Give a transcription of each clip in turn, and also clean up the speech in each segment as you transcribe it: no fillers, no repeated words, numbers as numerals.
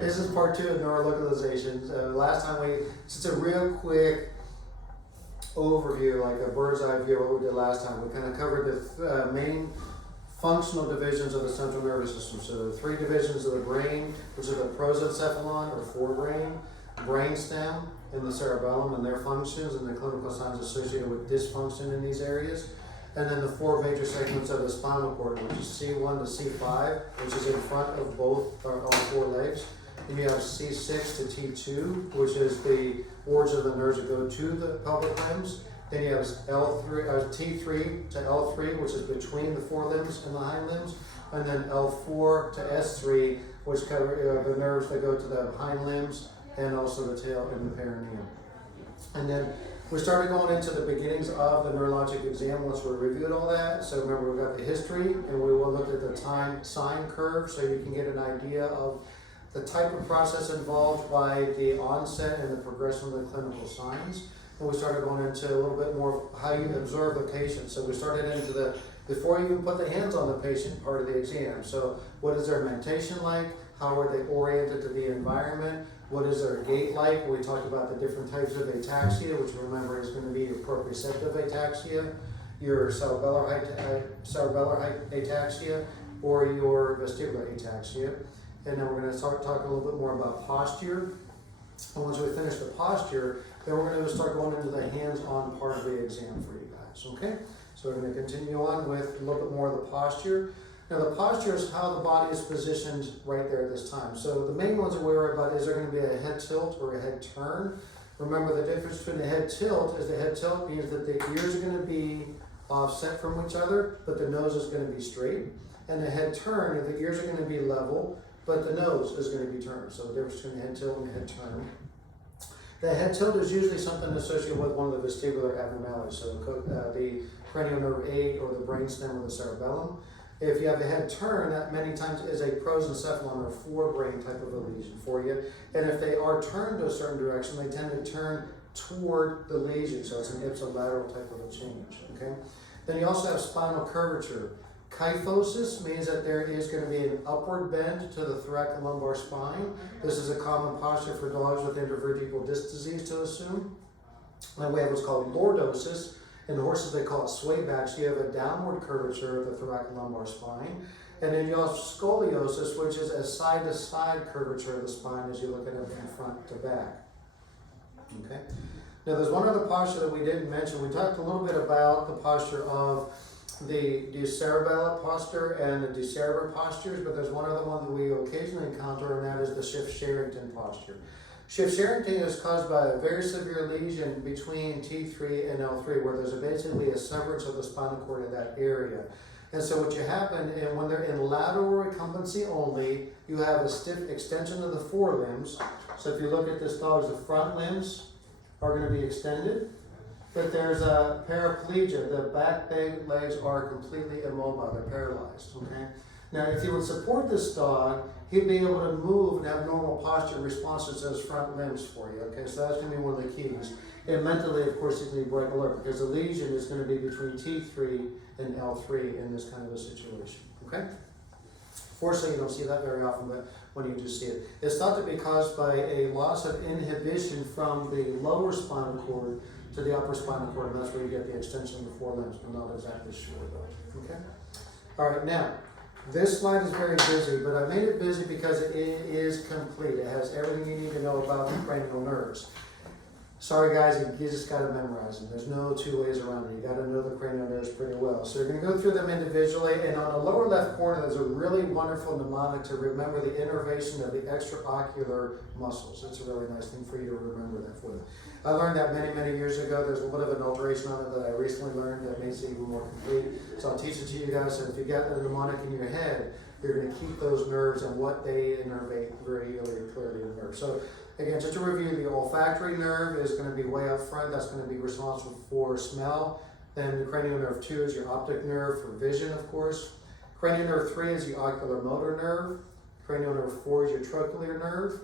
This is part 2 of neurolocalization. Last time just a real quick overview, like a bird's eye view of what we did last time. We kind of covered the main functional divisions of the central nervous system. So the 3 divisions of the brain, which are the prosencephalon or forebrain, brainstem, and the cerebellum and their functions and the clinical signs associated with dysfunction in these areas. And then the 4 major segments of the spinal cord, which is C1 to C5, which is in front of both all 4 legs. Then you have C6 to T2, which is the wards of the nerves that go to the pelvic limbs. Then you have T3 to L3, which is between the forelimbs and the hind limbs. And then L4 to S3, which cover the nerves that go to the hind limbs and also the tail and the perineum. And then we started going into the beginnings of the neurologic exam once we reviewed all that. So remember, we got the history, and we will look at the time sign curve so you can get an idea of the type of process involved by the onset and the progression of the clinical signs. And we started going into a little bit more of how you observe the patient. So we started into the, before you even put the hands on the patient, part of the exam. So what is their mentation like? How are they oriented to the environment? What is their gait like? We talked about the different types of ataxia, which remember is going to be your proprioceptive ataxia, your cerebellar ataxia, or your vestibular ataxia. And then we're going to talk a little bit more about posture. And once we finish the posture, then we're going to start going into the hands-on part of the exam for you guys, okay? So we're going to continue on with a little bit more of the posture. Now the posture is how the body is positioned right there at this time. So the main ones that we worry about is there going to be a head tilt or a head turn. Remember the difference between the head tilt is the head tilt means that the ears are going to be offset from each other, but the nose is going to be straight. And the head turn, the ears are going to be level, but the nose is going to be turned. So the difference between the head tilt and the head turn. The head tilt is usually something associated with one of the vestibular abnormalities, so the cranial nerve 8 or the brainstem or the cerebellum. If you have a head turn, that many times is a prosencephalon or forebrain type of a lesion for you. And if they are turned to a certain direction, they tend to turn toward the lesion, so it's an ipsilateral type of a change. Okay. Then you also have spinal curvature. Kyphosis means that there is going to be an upward bend to the thoracolumbar spine. This is a common posture for dogs with intervertebral disc disease to assume. And we have what's called lordosis. In horses, they call it swayback. So you have a downward curvature of the thoracolumbar spine. And then you have scoliosis, which is a side-to-side curvature of the spine as you look at it from front to back. Okay. Now, there's one other posture that we didn't mention. We talked a little bit about the posture of the decerebellar posture and the decerebral postures, but there's one other one that we occasionally encounter, and that is the Schiff-Sherrington posture. Schiff-Sherrington is caused by a very severe lesion between T3 and L3, where there's basically a severance of the spinal cord in that area. And so what you happen, and when they're in lateral recumbency only, you have a stiff extension of the forelimbs. So if you look at this dog, the front limbs are going to be extended. But there's a paraplegia. The back legs are completely immobile. They're paralyzed. Okay. Now, if you would support this dog, he'd be able to move and have normal posture responses to his front limbs for you. Okay, so that's going to be one of the keys. And mentally, of course, you can be break alert because the lesion is going to be between T3 and L3 in this kind of a situation. Okay. Fortunately, you don't see that very often, but when you do see it, it's thought to be caused by a loss of inhibition from the lower spinal cord to the upper spinal cord, and that's where you get the extension of the forelimbs. I'm not exactly sure though. Okay. All right. Now, this slide is very busy, but I made it busy because it is complete. It has everything you need to know about the cranial nerves. Sorry guys, you just got to memorize them. There's no 2 ways around it. You got to know the cranial nerves pretty well. So you're going to go through them individually, and on the lower left corner, there's a really wonderful mnemonic to remember the innervation of the extraocular muscles. It's a really nice thing for you to remember that for. I learned that many, many years ago. There's a little bit of an alteration on it that I recently learned that makes it even more complete. So I'll teach it to you guys. So if you got the mnemonic in your head, you're going to keep those nerves and what they innervate very clearly in the nerve. So again, just to review, the olfactory nerve is going to be way up front. That's going to be responsible for smell. Then the cranial nerve 2 is your optic nerve for vision, of course. Cranial nerve 3 is the ocular motor nerve. Cranial nerve 4 is your trochlear nerve.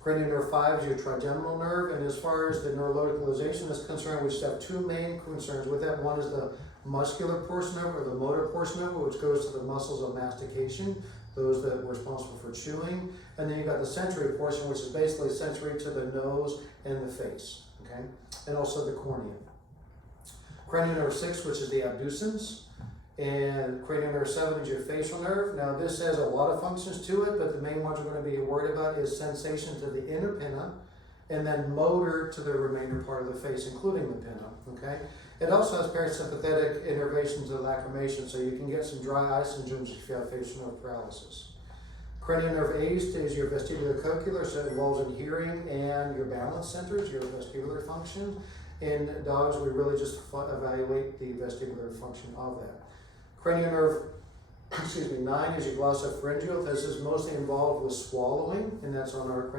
Cranial nerve 5 is your trigeminal nerve. And as far as the neurolocalization is concerned, we just have 2 main concerns with that. One is the muscular portion of it, or the motor portion of it, which goes to the muscles of mastication, those that were responsible for chewing. And then you've got the sensory portion, which is basically sensory to the nose and the face, okay? And also the cornea. Cranial nerve 6, which is the abducens, and cranial nerve 7 is your facial nerve. Now this has a lot of functions to it, but the main ones we're going to be worried about is sensation to the inner pinna, and then motor to the remainder part of the face, including the pinna, okay? It also has parasympathetic innervation to the lacrimation, so you can get some dry eye syndromes if you have facial nerve paralysis. Cranial nerve 8 is your vestibulocochlear, so it involves in hearing and your balance centers, your vestibular function. In dogs, we really just evaluate the vestibular function of that. Cranial nerve 9 is your glossopharyngeal. This is mostly involved with swallowing, and that's on our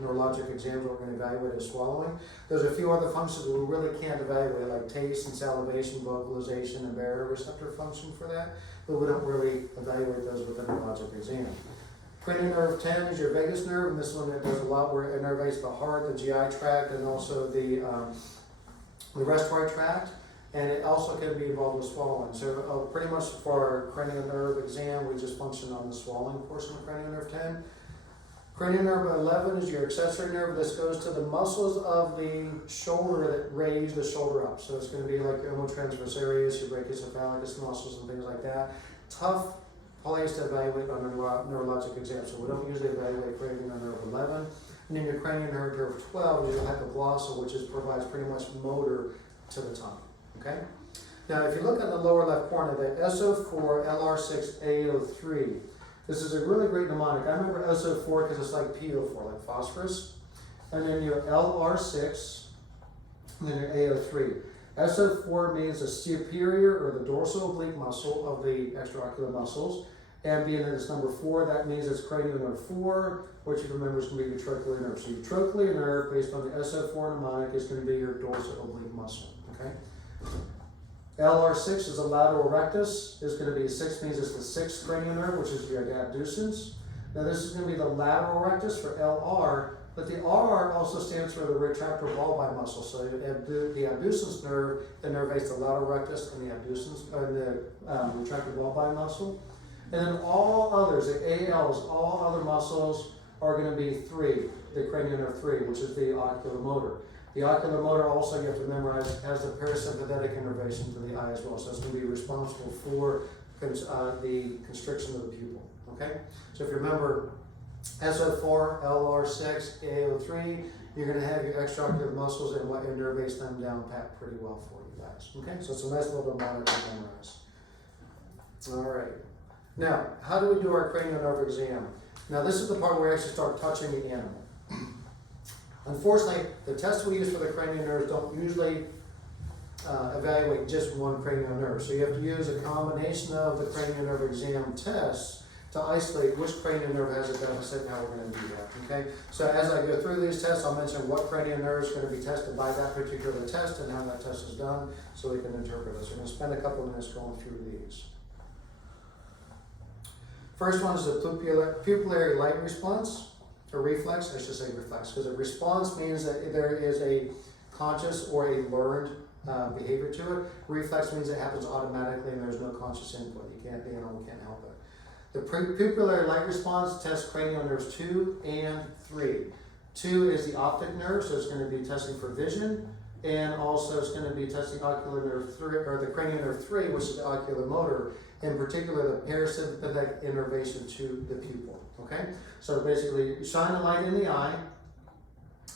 neurologic exams. We're going to evaluate as swallowing. There's a few other functions we really can't evaluate, like taste and salivation, vocalization, and barrier receptor function for that, but we don't really evaluate those with a neurologic exam. Cranial nerve 10 is your vagus nerve, and this one that does a lot where it innervates the heart, the GI tract, and also the respiratory tract. And it also can be involved with swallowing. So pretty much for our cranial nerve exam, we just function on the swallowing portion of cranial nerve 10. Cranial nerve 11 is your accessory nerve. This goes to the muscles of the shoulder that raise the shoulder up. So it's going to be like your transversalis, your brachiocephalicus muscles, and things like that. Tough place to evaluate on a neurologic exam. So we don't usually evaluate cranial nerve 11. And then your cranial nerve 12 is your hypoglossal, which provides pretty much motor to the tongue. Okay? Now, if you look at the lower left corner, the SO4, LR6, AO3, this is a really great mnemonic. I remember SO4 because it's like PO4, like phosphorus. And then your LR6, and then your AO3. SO4 means the superior or the dorsal oblique muscle of the extraocular muscles. And being that it's number 4, that means it's cranial nerve 4, which you remember is going to be your trochlear nerve. So your trochlear nerve, based on the SO4 mnemonic, is going to be your dorsal oblique muscle. Okay? LR6 is a lateral rectus. Is going to be 6 means it's the 6th cranial nerve, which is your abducens. Now this is going to be the lateral rectus for LR, but the R also stands for the retractor bulbi muscle. So the abducens nerve innervates the lateral rectus and the abducens, or the retractor bulbi muscle. And then all others, the ALs, all other muscles are going to be 3, the cranial nerve 3, which is the oculomotor. The oculomotor also, you have to memorize, has the parasympathetic innervation to the eye as well. So it's going to be responsible for the constriction of the pupil. Okay? So if you remember SO4, LR6, AO3, you're going to have your extraocular muscles and what innervates them down pat pretty well for you guys. Okay? So it's a nice little mnemonic to memorize. All right. Now, how do we do our cranial nerve exam? Now, this is the part where we actually start touching the animal. Unfortunately, the tests we use for the cranial nerves don't usually evaluate just one cranial nerve. So you have to use a combination of the cranial nerve exam tests to isolate which cranial nerve has a deficit and how we're going to do that. Okay? So as I go through these tests, I'll mention what cranial nerve is going to be tested by that particular test and how that test is done so we can interpret it. So we're going to spend a couple of minutes going through these. First one is the pupillary light response. A reflex, I should say reflex, because a response means that there is a conscious or a learned behavior to it. Reflex means it happens automatically and there's no conscious input. The animal can't help it. The pupillary light response tests cranial nerves 2 and 3. 2 is the optic nerve, so it's going to be testing for vision, and also it's going to be testing ocular nerve 3, or the cranial nerve 3, which is the oculomotor, in particular the parasympathetic innervation to the pupil. Okay, so basically you shine a light in the eye,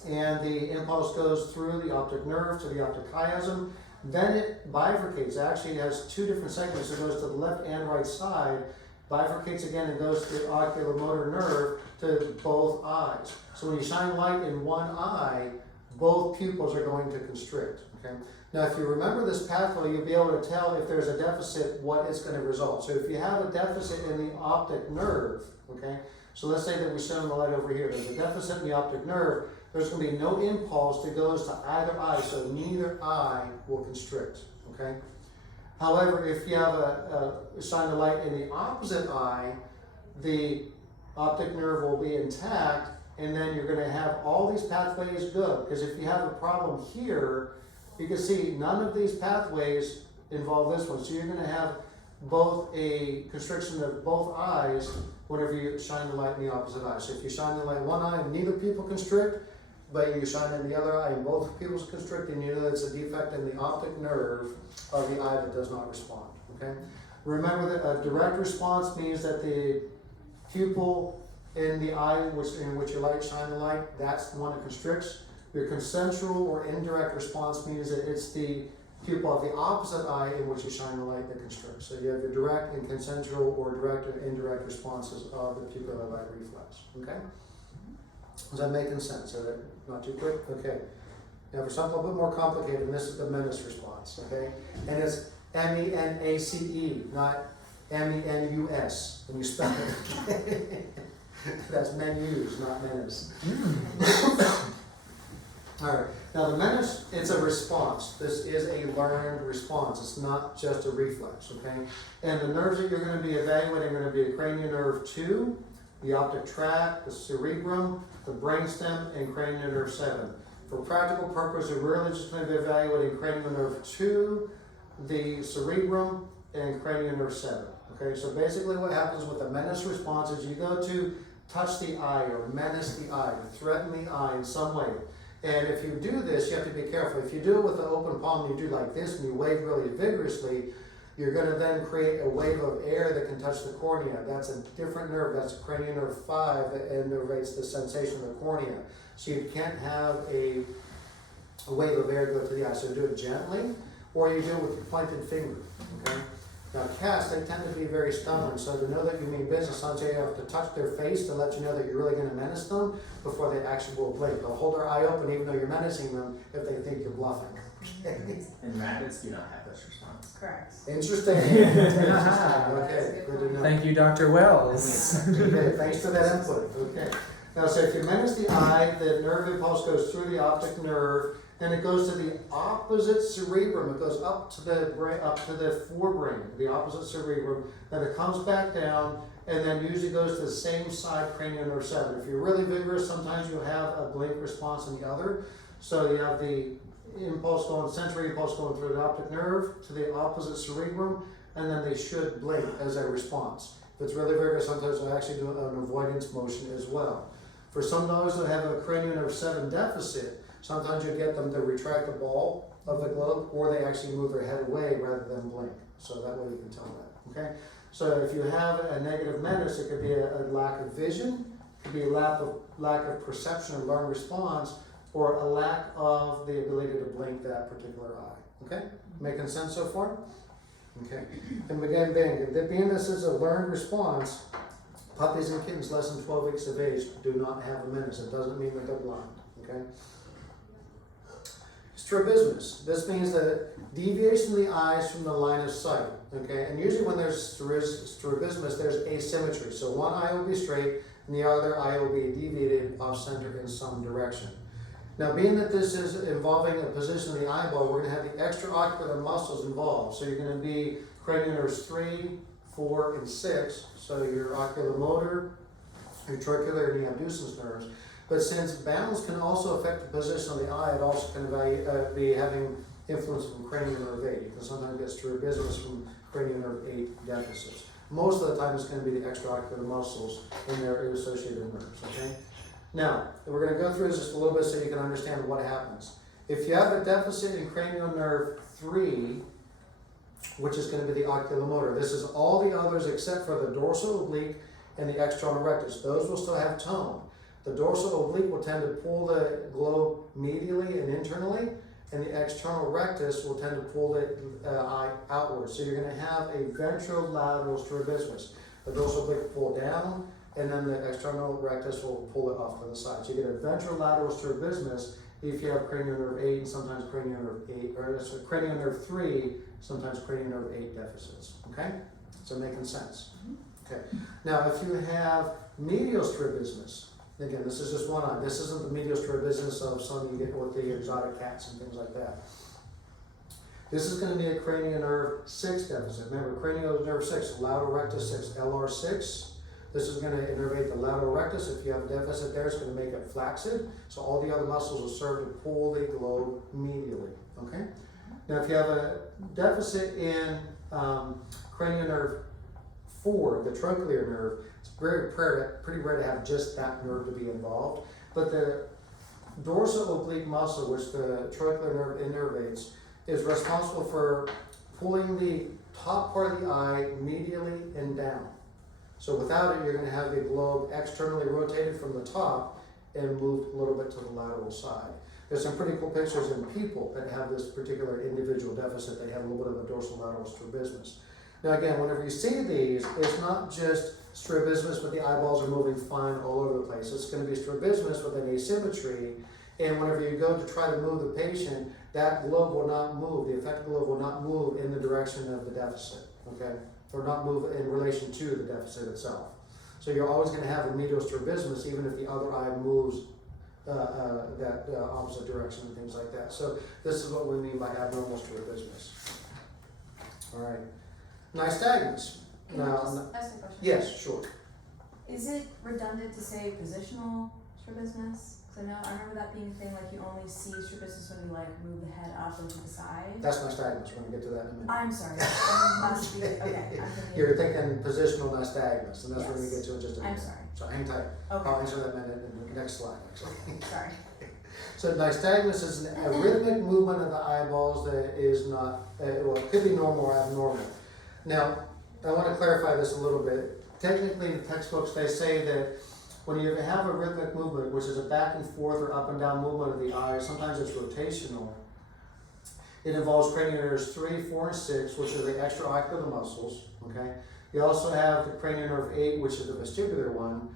and the impulse goes through the optic nerve to the optic chiasm. Then it bifurcates. It actually has 2 different segments. It goes to the left and right side, bifurcates again, and goes to the oculomotor nerve to both eyes. So when you shine light in one eye, both pupils are going to constrict. Okay. Now, if you remember this pathway, you'll be able to tell if there's a deficit, what it's going to result. So if you have a deficit in the optic nerve, okay, so let's say that we shine the light over here. There's a deficit in the optic nerve. There's going to be no impulse that goes to either eye, so neither eye will constrict. Okay. However, if you have shine the light in the opposite eye, the optic nerve will be intact, and then you're going to have all these pathways good. Because if you have a problem here, you can see none of these pathways involve this one. So you're gonna have both a constriction of both eyes whenever you shine the light in the opposite eye. So if you shine the light in one eye and neither pupil constrict, but you shine in the other eye and both pupils constrict, and you know it's a defect in the optic nerve of the eye that does not respond, okay? Remember that a direct response means that the pupil in the eye in which your light shine the light, that's the one that constricts. Your consensual or indirect response means that it's the pupil of the opposite eye in which you shine the light that constricts. So you have your direct and consensual or direct and indirect responses of the pupillary light reflex, okay? Is that making sense? Is that not too quick? Okay. Now for something a little bit more complicated, this is the menace response, okay? And it's M-E-N-A-C-E, not M-E-N-U-S when you spell it. That's menus, not menace. All right. Now the menace, it's a response. This is a learned response. It's not just a reflex, okay? And the nerves that you're going to be evaluating are going to be the cranial nerve 2, the optic tract, the cerebrum, the brainstem, and cranial nerve 7. For practical purposes, we're really just going to be evaluating cranial nerve 2, the cerebrum, and cranial nerve 7. Okay, so basically what happens with the menace response is you go to touch the eye or menace the eye, to threaten the eye in some way. And if you do this, you have to be careful. If you do it with an open palm, you do like this and you wave really vigorously, you're going to then create a wave of air that can touch the cornea. That's a different nerve. That's cranial nerve 5 that innervates the sensation of the cornea. So you can't have a wave of air go to the eye. So do it gently, or you do it with your pointed finger. Okay. Now cats, they tend to be very stubborn, so to know that you mean business, sometimes you have to touch their face to let you know that you're really going to menace them before they actually will blink. They'll hold their eye open even though you're menacing them if they think you're bluffing. And rabbits do not have this response. Correct. Interesting. Okay, good to know. Thank you, Dr. Wells. Okay, thanks for that input. Okay. Now, so if you menace the eye, the nerve impulse goes through the optic nerve, and it goes to the opposite cerebrum. It goes up to the brain, up to the forebrain, the opposite cerebrum. Then it comes back down, and then usually goes to the same side, cranial nerve 7. If you're really vigorous, sometimes you'll have a blink response in the other. So you have the impulse going, sensory impulse going through the optic nerve to the opposite cerebrum, and then they should blink as a response. If it's really vigorous, sometimes they'll actually do an avoidance motion as well. For some dogs that have a cranial nerve 7 deficit, sometimes you get them to retract the ball of the globe, or they actually move their head away rather than blink. So that way you can tell that, okay? So if you have a negative menace, it could be a lack of vision, it could be a lack of perception or learned response, or a lack of the ability to blink that particular eye, okay? Making sense so far? Okay. And again, being this is a learned response, puppies and kittens less than 12 weeks of age do not have a menace. It doesn't mean that they're blind, okay? Strabismus. This means the deviation of the eyes from the line of sight, okay? And usually when there's strabismus, there's asymmetry. So one eye will be straight and the other eye will be deviated off center in some direction. Now, being that this is involving a position of the eyeball, we're going to have the extraocular muscles involved. So you're going to be cranial nerves 3, 4, and 6. So your oculomotor, your trochlear, and your abducens nerves. But since balance can also affect the position of the eye, it also can be having influence from cranial nerve 8. You can sometimes get strabismus from cranial nerve 8 deficits. Most of the time, it's going to be the extraocular muscles and their associated nerves. Okay. Now, we're going to go through this just a little bit so you can understand what happens. If you have a deficit in cranial nerve 3, which is going to be the oculomotor, this is all the others except for the dorsal oblique and the external rectus. Those will still have tone. The dorsal oblique will tend to pull the globe medially and internally, and the external rectus will tend to pull the eye outwards. So you're going to have a ventrolateral strabismus. The dorsal oblique will pull down, and then the external rectus will pull it off to the side. So you get a ventrolateral strabismus if you have cranial nerve 8 and sometimes cranial nerve 8, or cranial nerve 3, sometimes cranial nerve 8 deficits. Okay? So making sense. Okay. Now, if you have medial strabismus, again, this is just one eye. This isn't the medial strabismus of some you get with the exotic cats and things like that. This is going to be a cranial nerve 6 deficit. Remember, cranial nerve 6, lateral rectus 6, LR6. This is going to innervate the lateral rectus. If you have a deficit there, it's going to make it flaccid. So all the other muscles will serve to pull the globe medially. okay? Now, if you have a deficit in cranial nerve 4, the trochlear nerve, it's pretty rare to have just that nerve to be involved, but the dorsal oblique muscle, which the trochlear nerve innervates, is responsible for pulling the top part of the eye medially and down. So without it, you're going to have the globe externally rotated from the top and moved a little bit to the lateral side. There's some pretty cool pictures in people that have this particular individual deficit. They have a little bit of a dorsolateral strabismus. Now again, whenever you see these, it's not just strabismus, but the eyeballs are moving fine all over the place. It's going to be strabismus with an asymmetry, and whenever you go to try to move the patient, that globe will not move, the affected globe will not move in the direction of the deficit, okay? Or not move in relation to the deficit itself. So you're always going to have a medial strabismus even if the other eye moves that opposite direction and things like that. So this is what we mean by abnormal strabismus. All right. Nystagmus. Can I Now, just ask a question? yes, sure. Is it redundant to say positional strabismus? Because I remember that being a thing, like you only see strabismus when you like move the head up and to the side. That's nystagmus. We're going to get to that in a minute. I'm sorry. I must be, okay. I'm thinking. You're thinking positional nystagmus, and that's what we're going to Yes. get to in just a minute. I'm sorry. So hang tight. Okay. I'll answer that in a minute in the next slide, actually. Sorry. So nystagmus is a rhythmic movement of the eyeballs that is not, well, it could be normal or abnormal. Now, I want to clarify this a little bit. Technically, in the textbooks, they say that when you have a rhythmic movement, which is a back and forth or up and down movement of the eye, sometimes it's rotational. It involves cranial nerves 3, 4, and 6, which are the extraocular muscles, okay? You also have the cranial nerve 8, which is the vestibular one,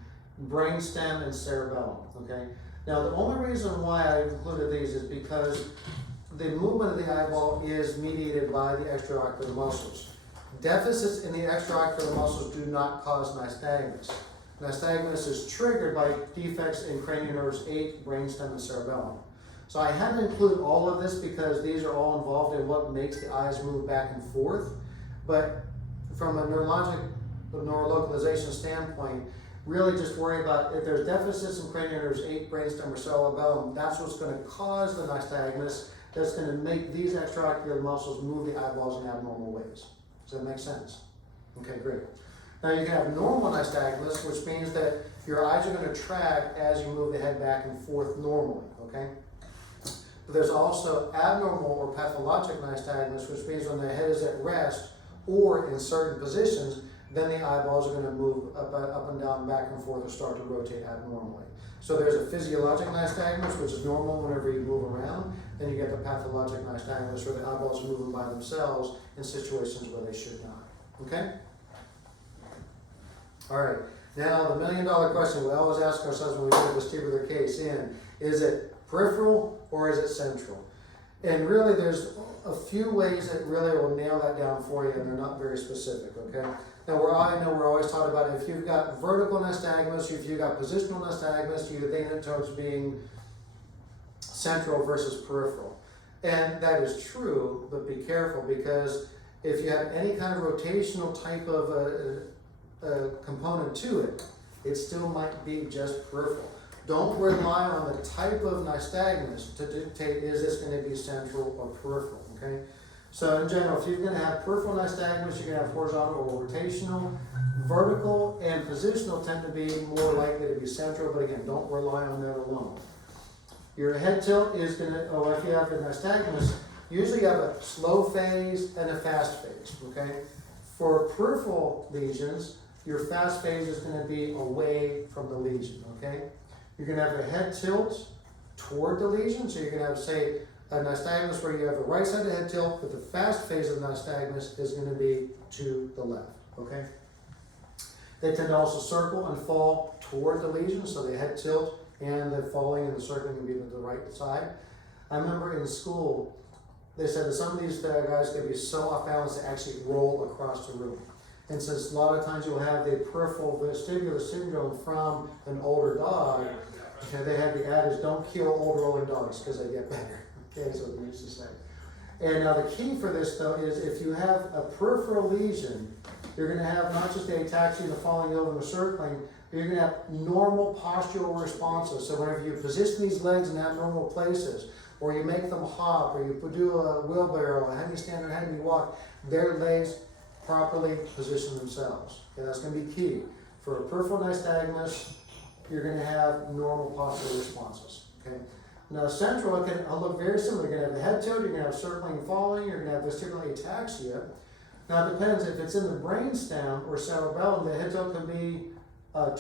brainstem, and cerebellum, okay? Now, the only reason why I included these is because the movement of the eyeball is mediated by the extraocular muscles. Deficits in the extraocular muscles do not cause nystagmus. Nystagmus is triggered by defects in cranial nerves 8, brainstem, and cerebellum. So I had to include all of this because these are all involved in what makes the eyes move back and forth. But from a neurolocalization standpoint, really just worry about if there's deficits in cranial nerves 8, brainstem, or cerebellum, that's what's going to cause the nystagmus. That's going to make these extraocular muscles move the eyeballs in abnormal ways. Does that make sense? Okay, great. Now you can have normal nystagmus, which means that your eyes are going to track as you move the head back and forth normally, okay? But there's also abnormal or pathologic nystagmus, which means when the head is at rest or in certain positions, then the eyeballs are going to move up and down, back and forth, or start to rotate abnormally. So there's a physiologic nystagmus, which is normal whenever you move around. Then you get the pathologic nystagmus, where the eyeballs are moving by themselves in situations where they should not. Okay? All right. Now, the million-dollar question we always ask ourselves when we get a vestibular case in, is it peripheral or is it central? And really, there's a few ways that really will nail that down for you, and they're not very specific, okay? Now, we're always taught about if you've got vertical nystagmus, if you've got positional nystagmus, you think it towards being central versus peripheral. And that is true, but be careful, because if you have any kind of rotational type of component to it, it still might be just peripheral. Don't rely on the type of nystagmus to dictate is this going to be central or peripheral, okay? So in general, if you're going to have peripheral nystagmus, you're going to have horizontal or rotational. Vertical and positional tend to be more likely to be central, but again, don't rely on that alone. Your head tilt is going to, if you have a nystagmus, usually you have a slow phase and a fast phase, okay? For peripheral lesions, your fast phase is going to be away from the lesion, okay? You're going to have a head tilt toward the lesion, so you're going to have, say, a nystagmus where you have a right-sided head tilt, but the fast phase of the nystagmus is going to be to the left, okay? They tend to also circle and fall toward the lesion, so the head tilt and the falling and the circling can be to the right side. I remember in school, they said that some of these guys can be so off balance they actually roll across the room. And since a lot of times you'll have the peripheral vestibular syndrome from an older dog, they had the adage, don't kill old rolling dogs because they get better. Okay, that's what they used to say. And now the key for this, though, is if you have a peripheral lesion, you're going to have not just the ataxia, the falling over, and the circling, but you're going to have normal postural responses. So whenever you position these legs in abnormal places, or you make them hop, or you do a wheelbarrow, a handstand or handstand walk, their legs properly position themselves. Okay, that's going to be key. For a peripheral nystagmus, you're going to have normal postural responses. Okay. Now central, it can look very similar. You're going to have the head tilt, you're going to have circling falling, you're going to have vestibular ataxia. Now it depends if it's in the brainstem or cerebellum, the head tilt can be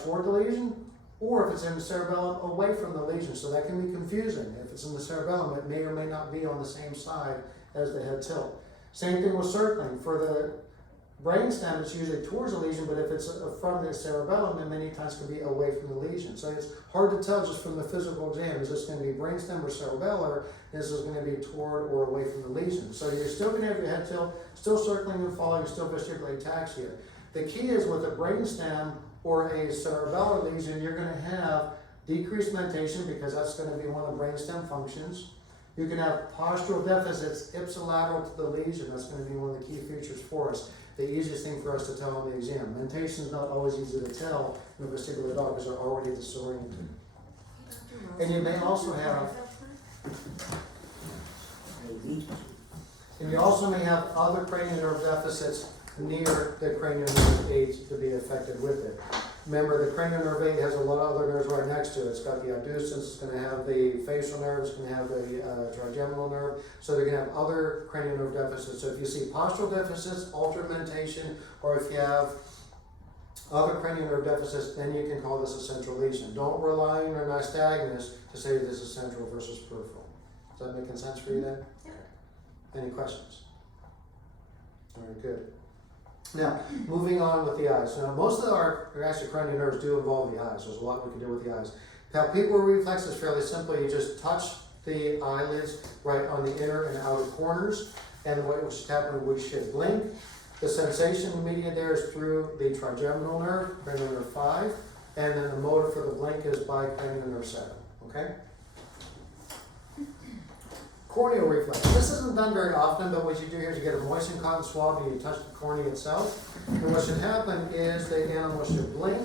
toward the lesion, or if it's in the cerebellum, away from the lesion. So that can be confusing. If it's in the cerebellum, it may or may not be on the same side as the head tilt. Same thing with circling. For the brainstem, it's usually towards the lesion, but if it's from the cerebellum, it many times can be away from the lesion. So it's hard to tell just from the physical exam. Is this going to be brainstem or cerebellar? Is this going to be toward or away from the lesion? So you're still going to have your head tilt, still circling and falling, still vestibular ataxia. The key is with a brainstem or a cerebellar lesion, you're going to have decreased mentation because that's going to be one of the brainstem functions. You can have postural deficits ipsilateral to the lesion. That's going to be one of the key features for us. The easiest thing for us to tell on the exam. Mentation is not always easy to tell in a vestibular dog because they're already disoriented. And you may also have, other cranial nerve deficits near the cranial nerve aids to be affected with it. Remember, the cranial nerve aid has a lot of other nerves right next to it. It's got the abducens, it's going to have the facial nerve, it's going to have the trigeminal nerve. So they're going to have other cranial nerve deficits. So if you see postural deficits, altered mentation, or if you have other cranial nerve deficits, then you can call this a central lesion. Don't rely on your nystagmus to say this is central versus peripheral. Is that making sense for you then? Yeah. Any questions? All right, good. Now, moving on with the eyes. Now, most of our actually cranial nerves do involve the eyes. There's a lot we can do with the eyes. Palpebral reflex is fairly simple. You just touch the eyelids right on the inner and outer corners, and what should happen, we should blink. The sensation immediate there is through the trigeminal nerve, cranial nerve 5, and then the motor for the blink is by cranial nerve 7. Okay? Corneal reflex. This isn't done very often, but what you do here is you get a moistened cotton swab and you touch the cornea itself. And what should happen is the animal should blink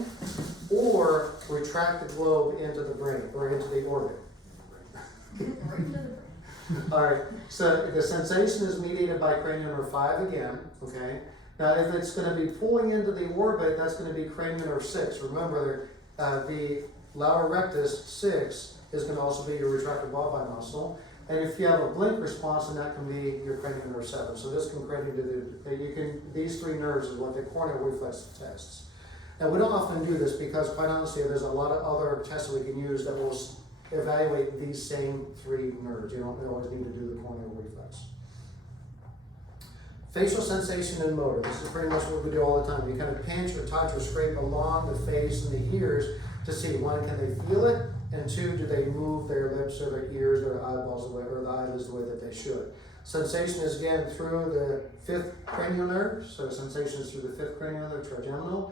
or retract the globe into the brain or into the orbit. Alright, so the sensation is mediated by cranial nerve 5 again, okay? Now if it's going to be pulling into the orbit, that's going to be cranial nerve 6. Remember, the lara rectus 6 is going to also be your retractor bulbi muscle. And if you have a blink response, then that can be your cranial nerve 7. So this can cranial to these three nerves is what the corneal reflex tests. Now we don't often do this because quite honestly there's a lot of other tests that we can use that will evaluate these same three nerves. You don't always need to do the corneal reflex. Facial sensation and motor. This is pretty much what we do all the time. You kind of pinch or touch or scrape along the face and the ears to see, one, can they feel it? And two, do they move their lips or their ears or their eyeballs the way, or the eyelids the way that they should? Sensation is again through the 5th cranial nerve, so sensation is through the 5th cranial nerve, trigeminal.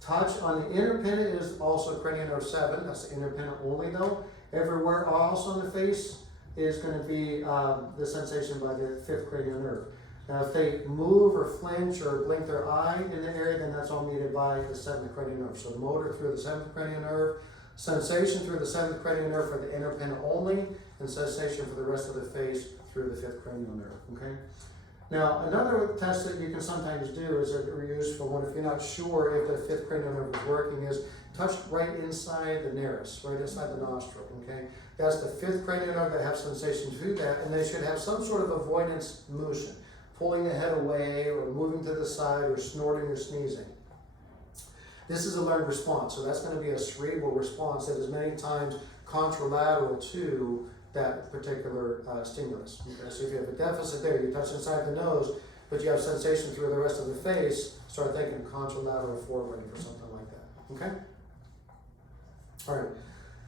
Touch on the inner pinna is also cranial nerve 7, that's the inner pinna only though. Everywhere else on the face is going to be the sensation by the 5th cranial nerve. Now if they move or flinch or blink their eye in the area, then that's all mediated by the 7th cranial nerve. So motor through the 7th cranial nerve, sensation through the 7th cranial nerve for the inner pinna only, and sensation for the rest of the face through the 5th cranial nerve, okay? Now, another test that you can sometimes do is that we use for one, if you're not sure if the 5th cranial nerve is working, is touch right inside the nares, right inside the nostril, okay? That's the 5th cranial nerve that have sensation through that, and they should have some sort of avoidance motion, pulling the head away or moving to the side or snorting or sneezing. This is a learned response, so that's going to be a cerebral response that is many times contralateral to that particular stimulus. Okay? So if you have a deficit there, you touch inside the nose, but you have sensation through the rest of the face, start thinking contralateral forebrain or something like that. Okay? All right.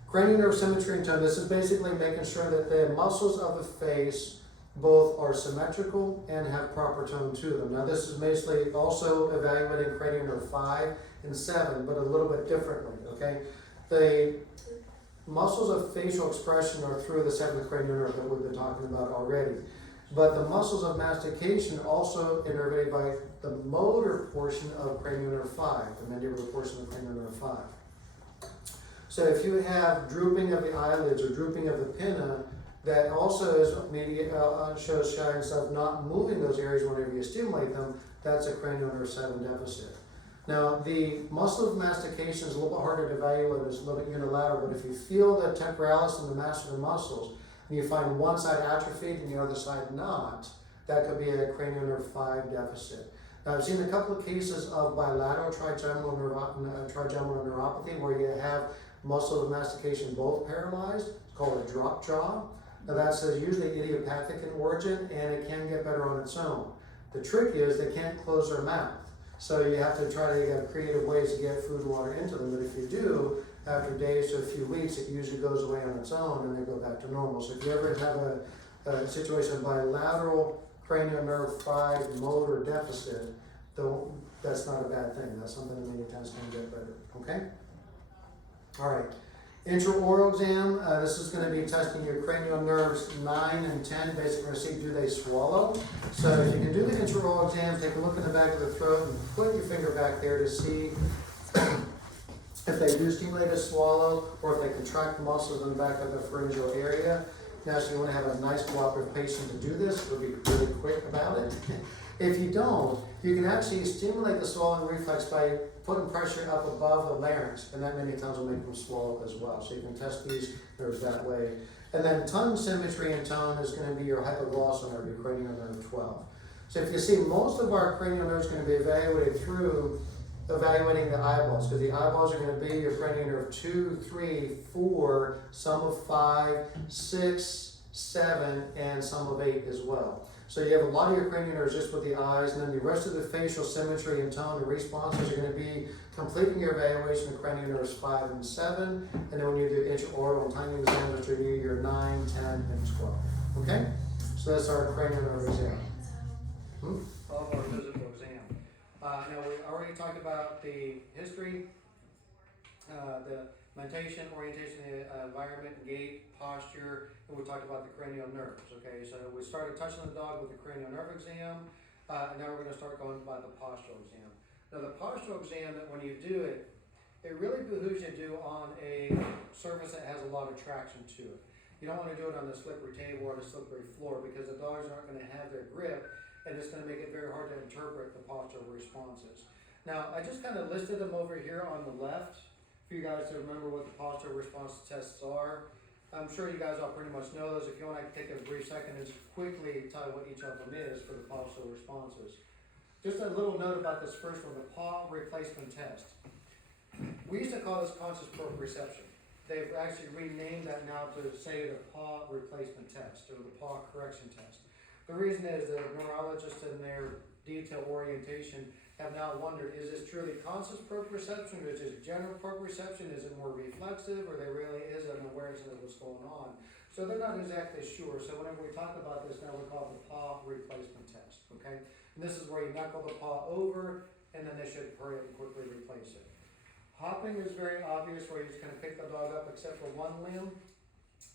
Cranial nerve symmetry and tone. This is basically making sure that the muscles of the face both are symmetrical and have proper tone to them. Now this is basically also evaluating cranial nerve 5 and 7, but a little bit differently, okay? The muscles of facial expression are through the 7th cranial nerve that we've been talking about already. But the muscles of mastication also innervated by the motor portion of cranial nerve 5, the mandibular portion of cranial nerve 5. So if you have drooping of the eyelids or drooping of the pinna, that also is shows signs of not moving those areas whenever you stimulate them. That's a cranial nerve 7 deficit. Now, the muscle of mastication is a little bit harder to evaluate, it's a little bit unilateral, but if you feel the temporalis and the masseter muscles, and you find one side atrophied and the other side not, that could be a cranial nerve 5 deficit. Now, I've seen a couple of cases of bilateral trigeminal neuropathy where you have muscle of mastication both paralyzed. It's called a drop jaw. Now, that's usually idiopathic in origin, and it can get better on its own. The trick is they can't close their mouth. So you have to try to get creative ways to get food and water into them, but if you do, after days to a few weeks, it usually goes away on its own and they go back to normal. So if you ever have a situation of bilateral cranial nerve 5 motor deficit, that's not a bad thing. That's something that many times can get better, okay? All right, intraoral exam, this is gonna be testing your cranial nerves 9 and 10, basically to see do they swallow. So if you can do the intraoral exam, take a look in the back of the throat and put your finger back there to see if they do stimulate a swallow or if they contract the muscles in the back of the pharyngeal area. Now, so you want to have a nice cooperative patient to do this. We'll be really quick about it. If you don't, you can actually stimulate the swallowing reflex by putting pressure up above the larynx, and that many times will make them swallow as well. So you can test these nerves that way. And then tongue symmetry and tone is going to be your hypoglossal nerve, your cranial nerve 12. So if you see, most of our cranial nerves are going to be evaluated through evaluating the eyeballs, because the eyeballs are going to be your cranial nerve 2, 3, 4, some of 5, 6, 7, and some of 8 as well. So you have a lot of your cranial nerves just with the eyes, and then the rest of the facial symmetry and tone and responses are going to be completing your evaluation of cranial nerves 5 and 7, and then when you do intraoral and tongue exams, which are your 9, 10, and 12. Okay? So that's our cranial nerve exam. All of our physical exam. Now, we already talked about the history, the mentation, orientation, environment, gait, posture, and we talked about the cranial nerves, okay? So we started touching the dog with the cranial nerve exam, and now we're going to start going by the postural exam. Now, the postural exam, that when you do it, it really behooves you to do on a surface that has a lot of traction to it. You don't want to do it on the slippery table or the slippery floor because the dogs aren't going to have their grip, and it's going to make it very hard to interpret the postural responses. Now, I just kind of listed them over here on the left for you guys to remember what the postural response tests are. I'm sure you guys all pretty much know those. If you want, I can take a brief second and just quickly tell you what each of them is for the postural responses. Just a little note about this first one, the paw replacement test. We used to call this conscious proprioception. They've actually renamed that now to say the paw replacement test or the paw correction test. The reason is the neurologists in their detailed orientation have now wondered, is this truly conscious proprioception, or is it general proprioception? Is it more reflexive, or there really is an awareness of what's going on? So they're not exactly sure. So whenever we talk about this now, we call it the paw replacement test, okay? And this is where you knuckle the paw over, and then they should hurry up and quickly replace it. Hopping is very obvious, where you just kind of pick the dog up except for one limb,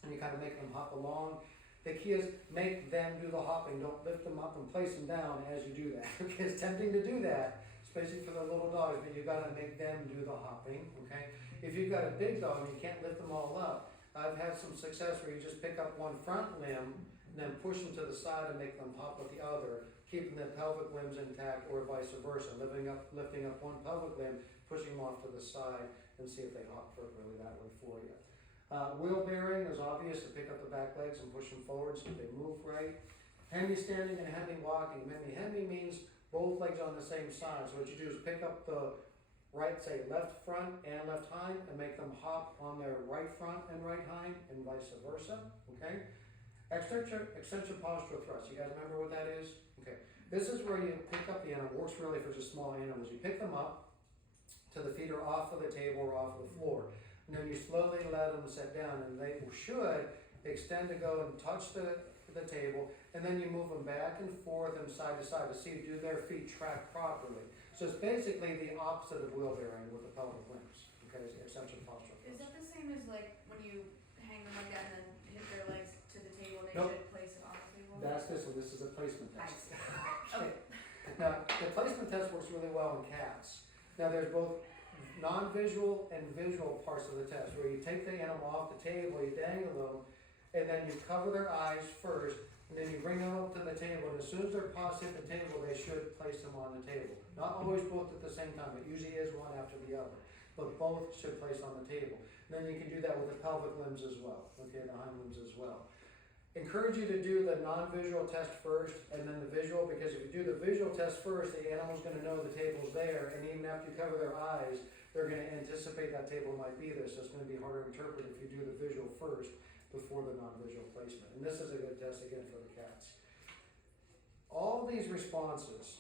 and you kind of make them hop along. The key is make them do the hopping. Don't lift them up and place them down as you do that. Okay, it's tempting to do that, especially for the little dogs, but you got to make them do the hopping. Okay, if you've got a big dog and you can't lift them all up, I've had some success where you just pick up one front limb and then push them to the side and make them hop with the other, keeping the pelvic limbs intact, or vice versa, lifting up one pelvic limb, pushing them off to the side, and see if they hop appropriately that way for you. Wheel bearing is obvious, to pick up the back legs and push them forward so they move right. Hemi standing and hemi walking. Hemi means both legs on the same side. So what you do is pick up the right, say left front and left hind, and make them hop on their right front and right hind, and vice versa. Okay. Extension postural thrust. You guys remember what that is? Okay. This is where you pick up the animal. Works really for just small animals. You pick them up till the feet are off of the table or off of the floor. And then you slowly let them sit down, and they should extend to go and touch the table, and then you move them back and forth and side to side to see, do their feet track properly. So it's basically the opposite of wheel bearing with the pelvic limbs. Okay, it's extension posture. Is that the same as like when you hang them like that and then hit their legs to the table, they Nope. should place it on the table? That's this one. This is a placement I test. see. Okay. Now, the placement test works really well in cats. Now, there's both non-visual and visual parts of the test, where you take the animal off the table, you dangle them, and then you cover their eyes first, and then you bring them up to the table, and as soon as their paws hit the table, they should place them on the table. Not always both at the same time, it usually is one after the other, but both should place on the table. And then you can do that with the pelvic limbs as well, okay, the hind limbs as well. Encourage you to do the non-visual test first and then the visual, because if you do the visual test first, the animal's gonna know the table's there, and even after you cover their eyes, they're gonna anticipate that table might be there, so it's gonna be harder to interpret if you do the visual first before the non-visual placement. And this is a good test again for the cats. All these responses,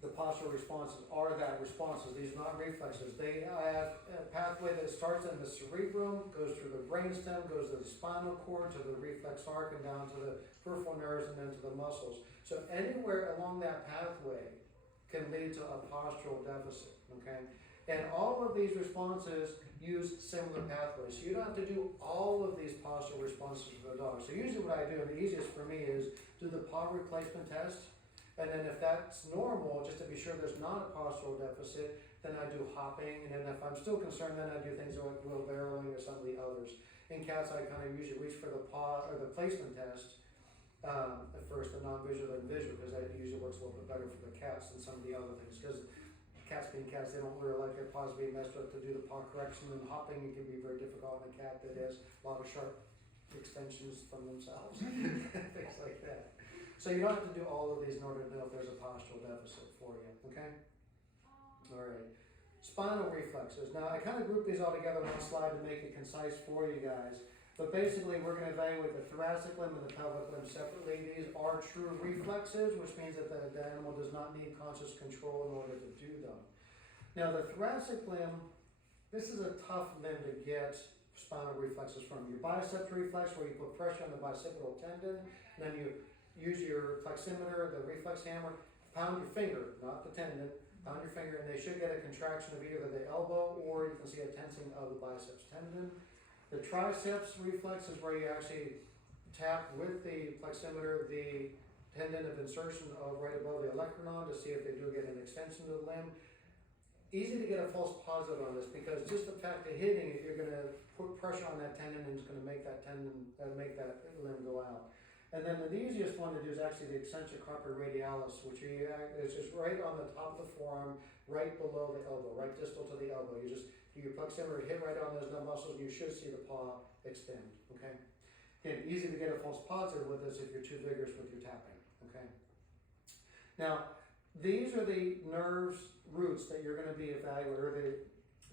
the postural responses, are that responses. These are not reflexes. They have a pathway that starts in the cerebrum, goes through the brainstem, goes to the spinal cord, to the reflex arc, and down to the peripheral nerves, and then to the muscles. So anywhere along that pathway can lead to a postural deficit, okay? And all of these responses use similar pathways. So you don't have to do all of these postural responses for the dog. So usually what I do, and the easiest for me, is do the paw replacement test. And then if that's normal, just to be sure there's not a postural deficit, then I do hopping. And then if I'm still concerned, then I do things like wheelbarrowing or some of the others. In cats, I kind of usually reach for the paw or the placement test at first, the non-visual and visual, because that usually works a little bit better for the cats than some of the other things. Because cats being cats, they don't really like their paws being messed up to do the paw correction, and hopping can be very difficult in a cat that has a lot of sharp extensions from themselves, things like that. So you don't have to do all of these in order to know if there's a postural deficit for you, okay? All right. Spinal reflexes. Now, I kind of grouped these all together on one slide to make it concise for you guys. But basically, we're going to evaluate the thoracic limb and the pelvic limb separately. These are true reflexes, which means that the animal does not need conscious control in order to do them. Now, the thoracic limb, this is a tough limb to get spinal reflexes from. Your biceps reflex, where you put pressure on the bicipital tendon, and then you use your fleximeter, the reflex hammer, pound your finger, not the tendon, pound your finger, and they should get a contraction of either the elbow, or you can see a tensing of the biceps tendon. The triceps reflex is where you actually tap with the fleximeter the tendon of insertion of right above the olecranon to see if they do get an extension of the limb. Easy to get a false positive on this, because just the fact of hitting it, you're going to put pressure on that tendon, and it's going to make that tendon, make that limb go out. And then the easiest one to do is actually the extensor carpi radialis, which is just right on the top of the forearm, right below the elbow, right distal to the elbow. You just do your fleximeter, hit right on those muscles, and you should see the paw extend, okay? Again, easy to get a false positive with this if you're too vigorous with your tapping, okay? Now, these are the nerves roots that you're going to be evaluating, or the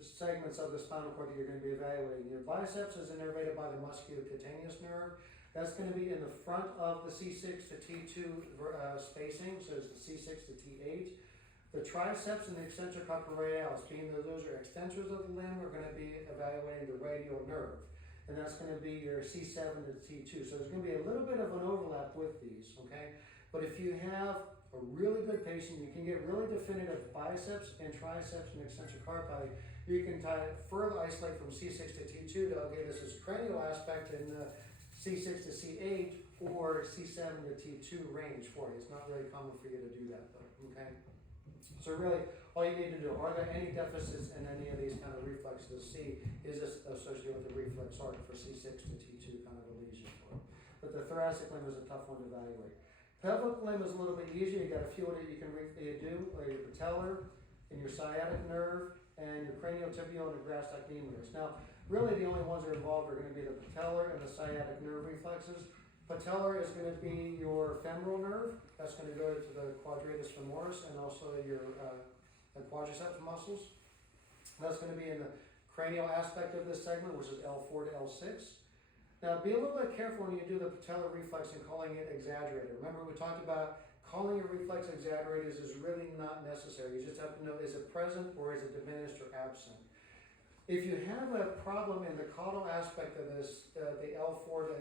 segments of the spinal cord that you're going to be evaluating. Your biceps is innervated by the musculocutaneous nerve. That's going to be in the front of the C6 to T2 spacing, so it's the C6 to T8. The triceps and the extensor carpi radialis, being that those are extensors of the limb, are going to be evaluating the radial nerve. And that's going to be your C7 to T2. So there's going to be a little bit of an overlap with these, okay? But if you have a really good patient, you can get really definitive biceps and triceps and extensor carpi, you can further isolate from C6 to T2 to, okay, this is cranial aspect in the C6 to C8 or C7 to T2 range for you. It's not really common for you to do that though, okay? So really, all you need to do, are there any deficits in any of these kind of reflexes? C, is this associated with the reflex arc for C6 to T2 kind of a lesion for it? But the thoracic limb is a tough one to evaluate. Pelvic limb is a little bit easier. You got a few that you can do, like your patellar and your sciatic nerve and your craniotibial and your gastrocnemius. Now, really the only ones that are involved are going to be the patellar and the sciatic nerve reflexes. Patellar is going to be your femoral nerve. That's going to go to the quadratus femoris and also your quadriceps muscles. That's going to be in the cranial aspect of this segment, which is L4 to L6. Now, be a little bit careful when you do the patellar reflex and calling it exaggerated. Remember, we talked about calling a reflex exaggerated is really not necessary. You just have to know, is it present or is it diminished or absent? If you have a problem in the caudal aspect of this, the L4 to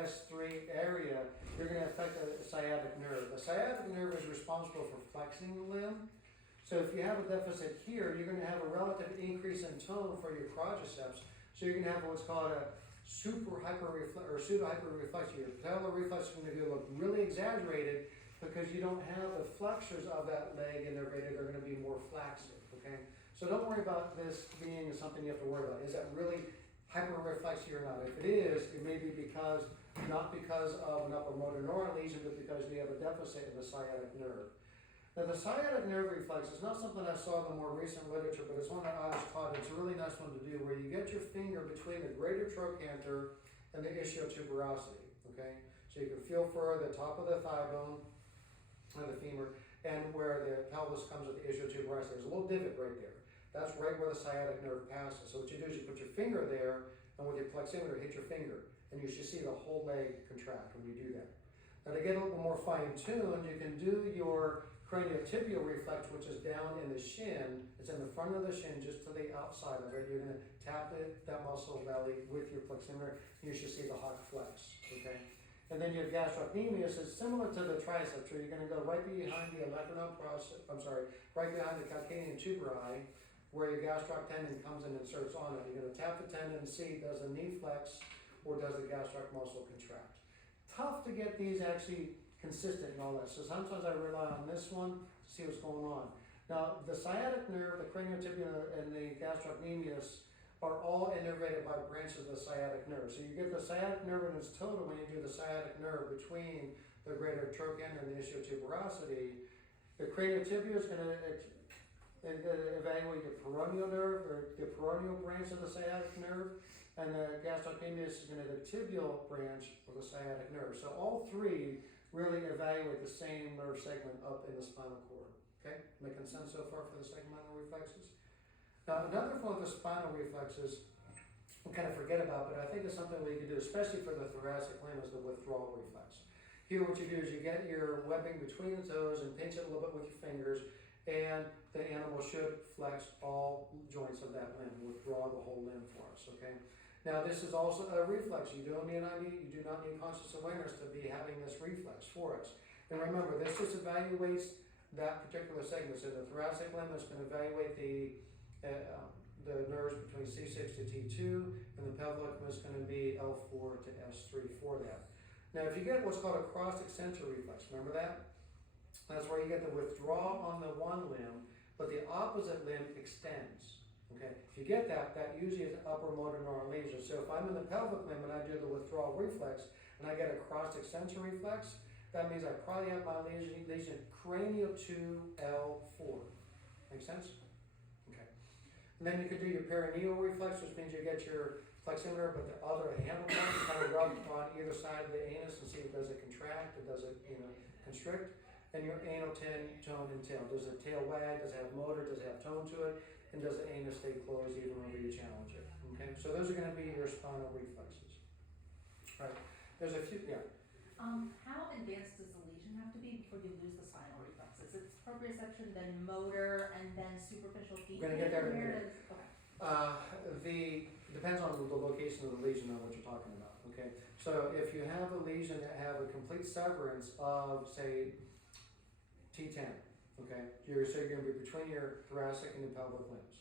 S3 area, you're going to affect the sciatic nerve. The sciatic nerve is responsible for flexing the limb. So if you have a deficit here, you're going to have a relative increase in tone for your quadriceps. So you're going to have what's called a pseudo hyperreflex. Your patellar reflex is going to look really exaggerated because you don't have the flexors of that leg innervated. They're going to be more flaccid. Okay, so don't worry about this being something you have to worry about. Is that really hyperreflexia or not. If it is, it may be not because of an upper motor neuron lesion, but because you have a deficit in the sciatic nerve. Now, the sciatic nerve reflex is not something I saw in the more recent literature, but it's one that I was taught. It's a really nice one to do, where you get your finger between the greater trochanter and the ischial-tuberosity, okay? So you can feel for the top of the thigh bone, or the femur, and where the pelvis comes with the ischial-tuberosity. There's a little divot right there. That's right where the sciatic nerve passes. So what you do is you put your finger there, and with your pleximeter, hit your finger, and you should see the whole leg contract when you do that. Now, to get a little more fine-tuned, you can do your craniotibial reflex, which is down in the shin. It's in the front of the shin, just to the outside of it. You're going to tap that muscle belly with your pleximeter. You should see the hot flex, okay? And then your gastrocnemius is similar to the triceps, where you're going to go right behind the right behind the calcanean tuberi, where your gastroc tendon comes and inserts on it. You're going to tap the tendon and see, does the knee flex or does the gastroc muscle contract? Tough to get these actually consistent and all that. So sometimes I rely on this one to see what's going on. Now, the sciatic nerve, the craniotibial, and the gastrocnemius are all innervated by branches of the sciatic nerve. So you get the sciatic nerve in its total when you do the sciatic nerve between the greater trochanter and the ischial-tuberosity. The craniotibial is going to evaluate the peroneal nerve, or the peroneal branch of the sciatic nerve, and the gastrocnemius is going to the tibial branch of the sciatic nerve. So all three really evaluate the same nerve segment up in the spinal cord. Okay, making sense so far for the segmental reflexes? Now, another form of the spinal reflexes we kind of forget about, but I think it's something we can do, especially for the thoracic limb, is the withdrawal reflex. Here, what you do is you get your webbing between the toes and pinch it a little bit with your fingers, and the animal should flex all joints of that limb, withdraw the whole limb for us, okay? Now, this is also a reflex. You do not need conscious awareness to be having this reflex for us. And remember, this just evaluates that particular segment. So the thoracic limb is going to evaluate the nerves between C6 to T2, and the pelvic limb is going to be L4 to S3 for that. Now, if you get what's called a cross-extensor reflex, remember that? That's where you get the withdrawal on the one limb, but the opposite limb extends. Okay, if you get that, that usually is an upper motor neuron lesion. So if I'm in the pelvic limb and I do the withdrawal reflex and I get a cross-extensor reflex, that means I probably have my lesion cranial to L4. Make sense? Okay. And then you could do your perineal reflex, which means you get your fleximeter, but the other handle point, you kind of rub on either side of the anus and see, does it contract or does it, constrict? And your anal tone and tail. Does the tail wag? Does it have motor? Does it have tone to it? And does the anus stay closed even whenever you challenge it? Okay, so those are going to be your spinal reflexes. All right, there's a few, yeah. How advanced does the lesion have to be before you lose the spinal reflexes? It's proprioception, then motor, and then superficial deep. We're going to get there in a Where minute. Okay. Depends on the location of the lesion on what you're talking about. Okay, so if you have a lesion that have a complete severance of, say, T10, okay, so you're going to be between your thoracic and your pelvic limbs.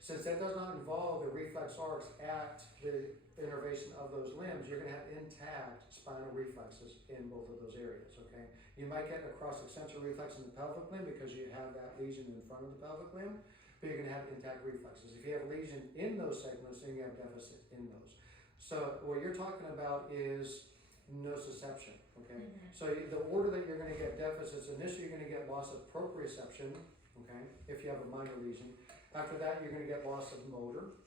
Since that does not involve the reflex arcs at the innervation of those limbs, you're going to have intact spinal reflexes in both of those areas, okay? You might get a cross-extensor reflex in the pelvic limb because you have that lesion in front of the pelvic limb, but you're going to have intact reflexes. If you have a lesion in those segments, then you have deficit in those. So what you're talking about is nociception, okay? So the order that you're going to get deficits, initially you're going to get loss of proprioception, okay, if you have a minor lesion. After that, you're going to get loss of motor.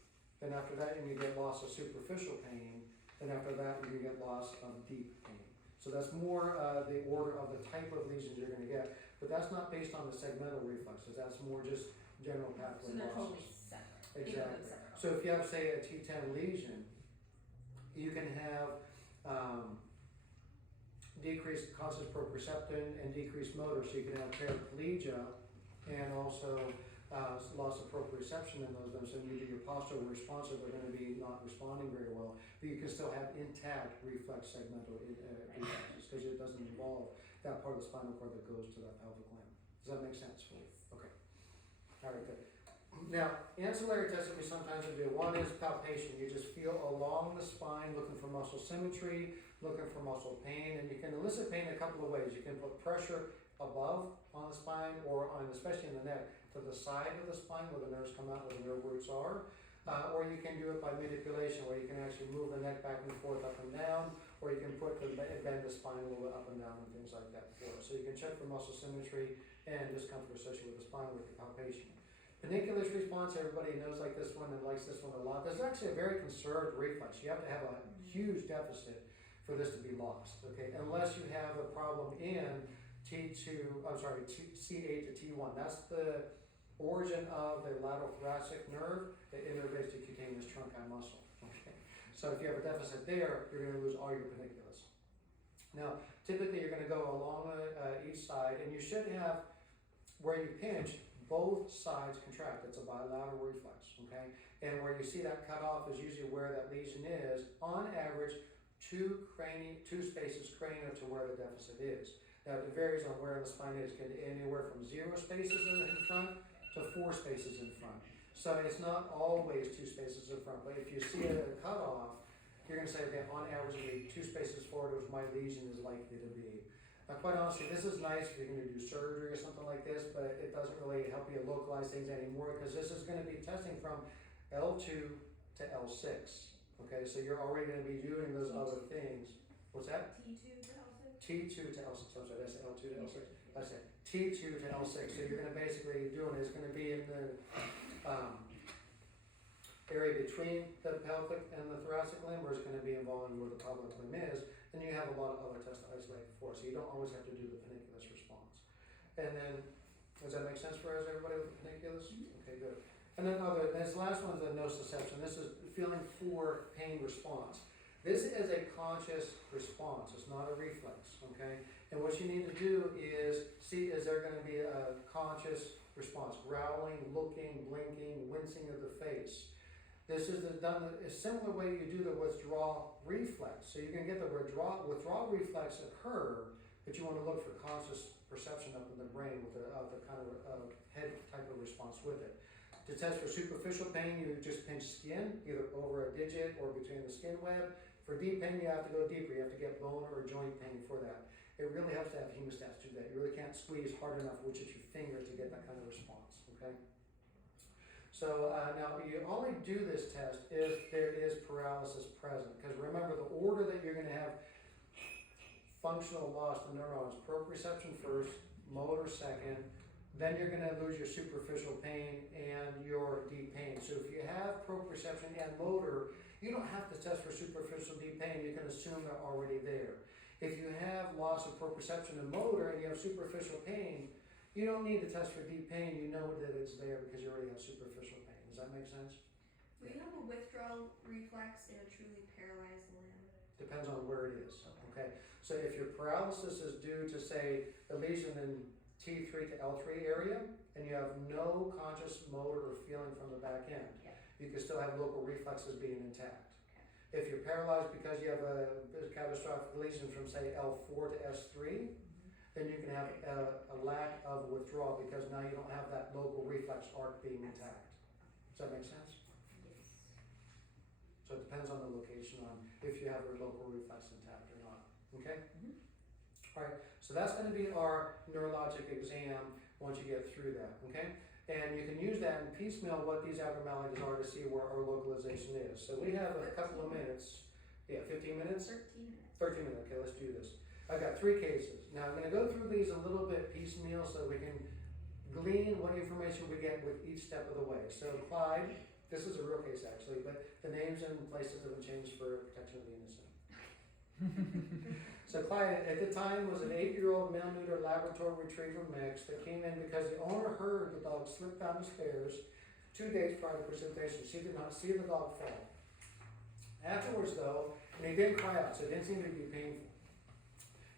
Then after that, you're going to get loss of superficial pain. Then after that, you're going to get loss of deep pain. So that's more the order of the type of lesions you're going to get. But that's not based on the segmental reflexes. That's more just general pathway So they're totally losses. separate. Exactly. Separate. So if you have, say, a T10 lesion, you can have decreased conscious proprioception and decreased motor. So you can have paraplegia and also loss of proprioception in those limbs. So either your postural or responsive are going to be not responding very well, but you can still have intact reflex segmental reflexes because it doesn't involve that part of the spinal cord that goes to that pelvic limb. Does that make sense? Okay. All right, good. Now, ancillary tests that we sometimes do, one is palpation. You just feel along the spine, looking for muscle symmetry, looking for muscle pain, and you can elicit pain a couple of ways. You can put pressure above on the spine, or on, especially in the neck, to the side of the spine where the nerves come out, where the nerve roots are. Or you can do it by manipulation, where you can actually move the neck back and forth, up and down, or you can bend the spine a little bit up and down and things like that for it. So you can check for muscle symmetry and discomfort associated with the spine with the palpation. Paniculus response, everybody knows like this one and likes this one a lot. This is actually a very conserved reflex. You have to have a huge deficit for this to be lost, okay? Unless you have a problem in C8 to T1. That's the origin of the lateral thoracic nerve that innervates the cutaneous trunci muscle, okay? So if you have a deficit there, you're gonna lose all your paniculus. Now, typically you're gonna go along each side, and you should have, where you pinch, both sides contract. It's a bilateral reflex, okay? And where you see that cut off is usually where that lesion is. On average, two spaces cranial to where the deficit is. Now, it varies on where the spine is. It can be anywhere from 0 spaces in front to 4 spaces in front. So it's not always 2 spaces in front, but if you see a cut off, you're gonna say, okay, on average, it'll be 2 spaces forward, which my lesion is likely to be. Now, quite honestly, this is nice if you're gonna do surgery or something like this, but it doesn't really help you localize things anymore, because this is gonna be testing from L2 to L6. Okay, so you're already gonna be doing those other things. What's that? T2 to L6? T2 to L6, I'm sorry, that's L2 to L6. That's it, T2 to L6. So you're gonna basically doing is gonna be in the area between the pelvic and the thoracic limb, or is gonna be involved in where the pelvic limb is, and you have a lot of other tests to isolate for, so you don't always have to do the paniculus response. And then, does that make sense for everybody with the paniculus? Okay, good. And then this last one is the nociception. This is feeling for pain response. This is a conscious response, it's not a reflex, okay? And what you need to do is see, is there gonna be a conscious response? Growling, looking, blinking, wincing of the face. This is done a similar way you do the withdrawal reflex. So you can get the withdrawal reflex occur, but you want to look for conscious perception up in the brain with the kind of head type of response with it. To test for superficial pain, you just pinch skin, either over a digit or between the skin web. For deep pain, you have to go deeper. You have to get bone or joint pain for that. It really helps to have hemostats do that. You really can't squeeze hard enough, which is your finger, to get that kind of response, okay? So now you only do this test if there is paralysis present, because remember the order that you're going to have functional loss of neurons: proprioception first, motor second, then you're going to lose your superficial pain and your deep pain. So if you have proprioception and motor, you don't have to test for superficial deep pain. You can assume they're already there. If you have loss of proprioception and motor and you have superficial pain, you don't need to test for deep pain. You know that it's there because you already have superficial pain. Does that make sense? Do you have a withdrawal reflex in a truly paralyzed limb? Depends on where it is, okay? So if your paralysis is due to, say, a lesion in T3 to L3 area, and you have no conscious motor or feeling from the back end, you can still have local reflexes being intact. If you're paralyzed because you have a catastrophic lesion from, say, L4 to S3, then you can have a lack of withdrawal because now you don't have that local reflex arc being intact. Does that make sense? Yes. So it depends on the location on if you have your local reflex intact or not, okay? All right, so that's gonna be our neurologic exam once you get through that, okay? And you can use that in piecemeal what these abnormalities are to see where our localization is. So we have a couple of minutes. Yeah, 15 minutes? 13 minutes. 13 minutes, okay, let's do this. I've got 3 cases. Now I'm gonna go through these a little bit piecemeal so we can glean what information we get with each step of the way. So Clyde, this is a real case actually, but the names and places have been changed for protection of the innocent. So Clyde, at the time, was an 8-year-old male-neuter Labrador Retriever mix that came in because the owner heard the dog slip down the stairs 2 days prior to precipitation. She did not see the dog fall. Afterwards though, and he didn't cry out, so it didn't seem to be painful.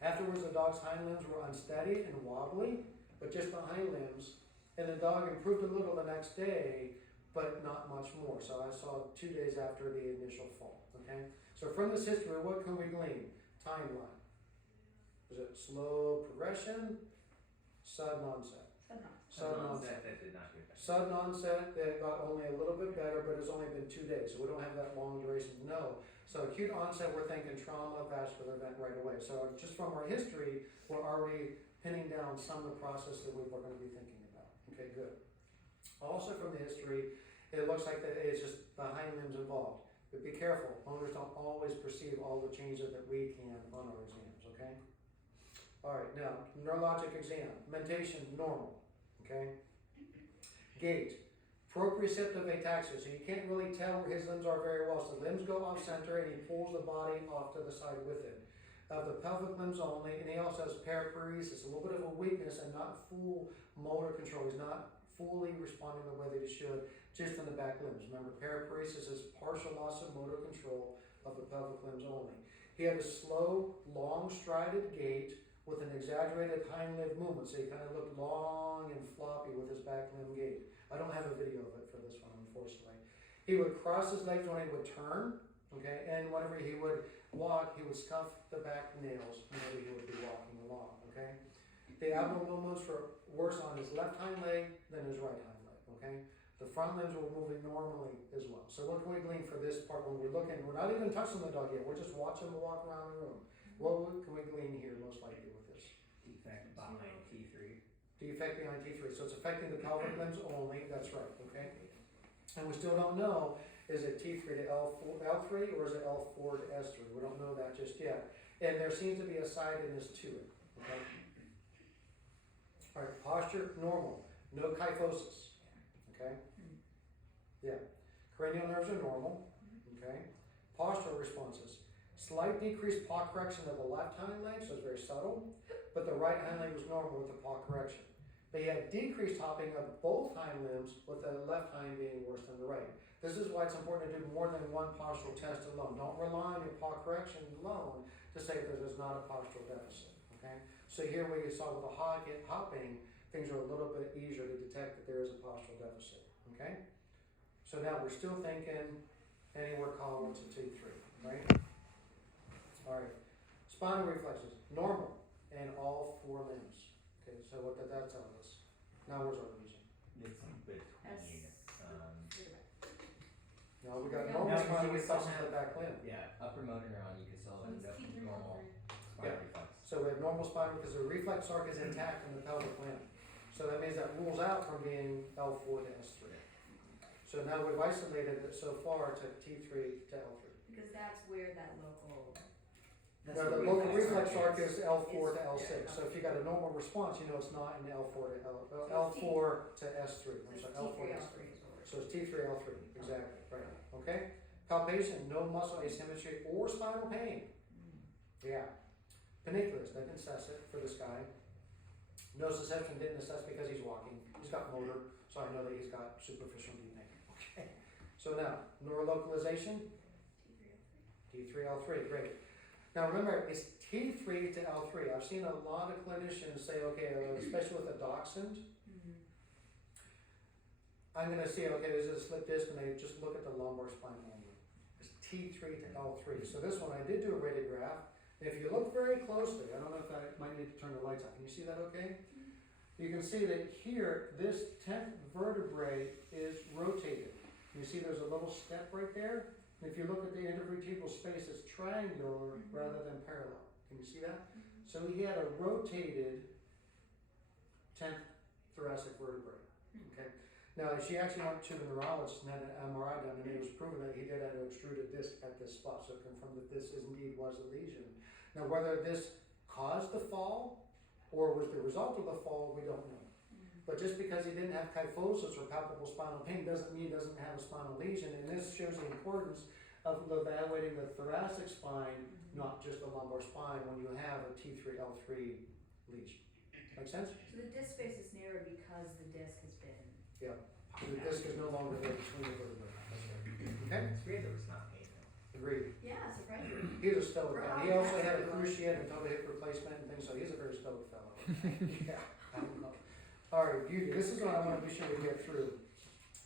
Afterwards, the dog's hind limbs were unsteady and wobbly, but just the hind limbs, and the dog improved a little the next day, but not much more. So I saw 2 days after the initial fall, okay? So from this history, what can we glean? Timeline. Was it slow progression? Sudden onset. Sudden onset. That did not get better. Sudden onset that got only a little bit better, but it's only been 2 days, so we don't have that long duration. No. So acute onset, we're thinking trauma, vascular event right away. So just from our history, we're already pinning down some of the process that we're going to be thinking about. Okay, good. Also from the history, it looks like that it's just the hind limbs involved. But be careful, owners don't always perceive all the changes that we can on our exams, okay? All right, now, neurologic exam, mentation, normal, okay? Gait, proprioceptive ataxia, so you can't really tell where his limbs are very well. So the limbs go off center and he pulls the body off to the side with it. The pelvic limbs only, and he also has paraparesis, a little bit of a weakness and not full motor control. He's not fully responding the way that he should, just in the back limbs. Remember, paraparesis is partial loss of motor control of the pelvic limbs only. He had a slow, long strided gait with an exaggerated hind limb movement, so he kind of looked long and floppy with his back limb gait. I don't have a video of it for this one, unfortunately. He would cross his legs when he would turn, okay, and whenever he would walk, he would scuff the back nails whenever he would be walking along, okay? The abdominal movements were worse on his left hind leg than his right hind leg, okay? The front limbs were moving normally as well. So what can we glean for this part when we're looking? We're not even touching the dog yet. We're just watching him walk around the room. What can we glean here most likely with this? Defect behind T3. Defect behind T3. So it's affecting the pelvic limbs only. That's right, okay? And we still don't know, is it T3 to L3 or is it L4 to S3? We don't know that just yet. And there seems to be a sidedness to it, okay? All right, posture, normal. No kyphosis, okay? Yeah. Cranial nerves are normal, okay? Postural responses. Slight decreased paw correction of the left hind leg, so it's very subtle, but the right hind leg was normal with the paw correction. But he had decreased hopping of both hind limbs, with the left hind being worse than the right. This is why it's important to do more than one postural test alone. Don't rely on your paw correction alone to say that there's not a postural deficit, okay? So here we saw with the hopping, things are a little bit easier to detect that there is a postural deficit, okay? So now we're still thinking anywhere column to T3, right? All right, spinal reflexes, normal in all four limbs. Okay, so what did that tell us? Now where's our lesion? It's between, Now we got Yeah. normal Now, spinal you still reflexes in the have- back limb. yeah, upper motor neuron, you can still So it's have T3 normal or spinal Yeah. reflex. So we have normal spinal because the reflex arc is intact in the pelvic limb. So that means that rules out from being L4 to S3. So now we've isolated it so far to T3 to L3. Because that's where that local. Now, the local reflex arc is L4 to Is- L6. yeah. So if you got a normal response, you know it's not in L4 to So it's L4 to S3. I'm It's sorry, T3, L4 to L3 S3. is what we're. So it's T3, L3, exactly, right, okay? Palpation, no muscle asymmetry or spinal pain. Yeah. Paniculus, didn't assess it for this guy. Nociception didn't assess because he's walking. He's got motor, so I know that he's got superficial deep pain. Okay. So now, neurolocalization, T3, L3, great. Now remember, it's T3 to L3. I've seen a lot of clinicians say, okay, especially with a dachshund, I'm going to see, okay, is it a slip disc, and they just look at the lumbar spine only. It's T3 to L3. So this one, I did do a radiograph. If you look very closely, I don't know if I might need to turn the lights on. Can you see that okay? You can see that here, this 10th vertebrae is rotated. You see there's a little step right there? And if you look at the intervertebral space, it's triangular rather than parallel. Can you see that? So he had a rotated 10th thoracic vertebrae. Okay. Now, she actually went to the neurologist and had an MRI done, and it was proven that he did have an extruded disc at this spot, so it confirmed that this indeed was a lesion. Now, whether this caused the fall or was the result of the fall, we don't know. But just because he didn't have kyphosis or palpable spinal pain doesn't mean he doesn't have a spinal lesion, and this shows the importance of evaluating the thoracic spine, not just the lumbar spine, when you have a T3, L3 lesion. Make sense? So the disc space is narrowed because the disc has been. Yeah. The disc is no longer there between the vertebrae. That's right. Okay? It's weird that it's not pain though. Agreed. Yeah, surprising. He was a stoic For guy. how He also had a fast he was. cruciate and total hip replacement and things, so he's a very stoic fellow. Yeah, I don't know. All right, beauty. This is what I want to be sure we get through.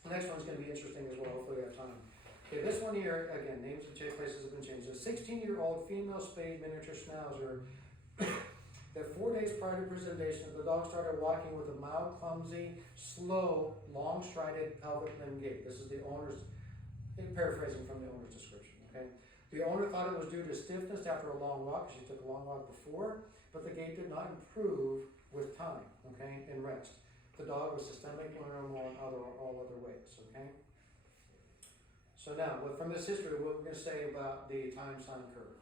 The next one's going to be interesting as well. Hopefully we have time. Okay, this one here, again, names of places have been changed. A 16-year-old female spayed miniature schnauzer that 4 days prior to presentation, the dog started walking with a mild, clumsy, slow, long-strided pelvic limb gait. This is the owner's, paraphrasing from the owner's description, okay? The owner thought it was due to stiffness after a long walk, because she took a long walk before, but the gait did not improve with time, okay, and rest. The dog was systemically normal in all other ways, okay? So now, from this history, what we're gonna say about the time sign curve?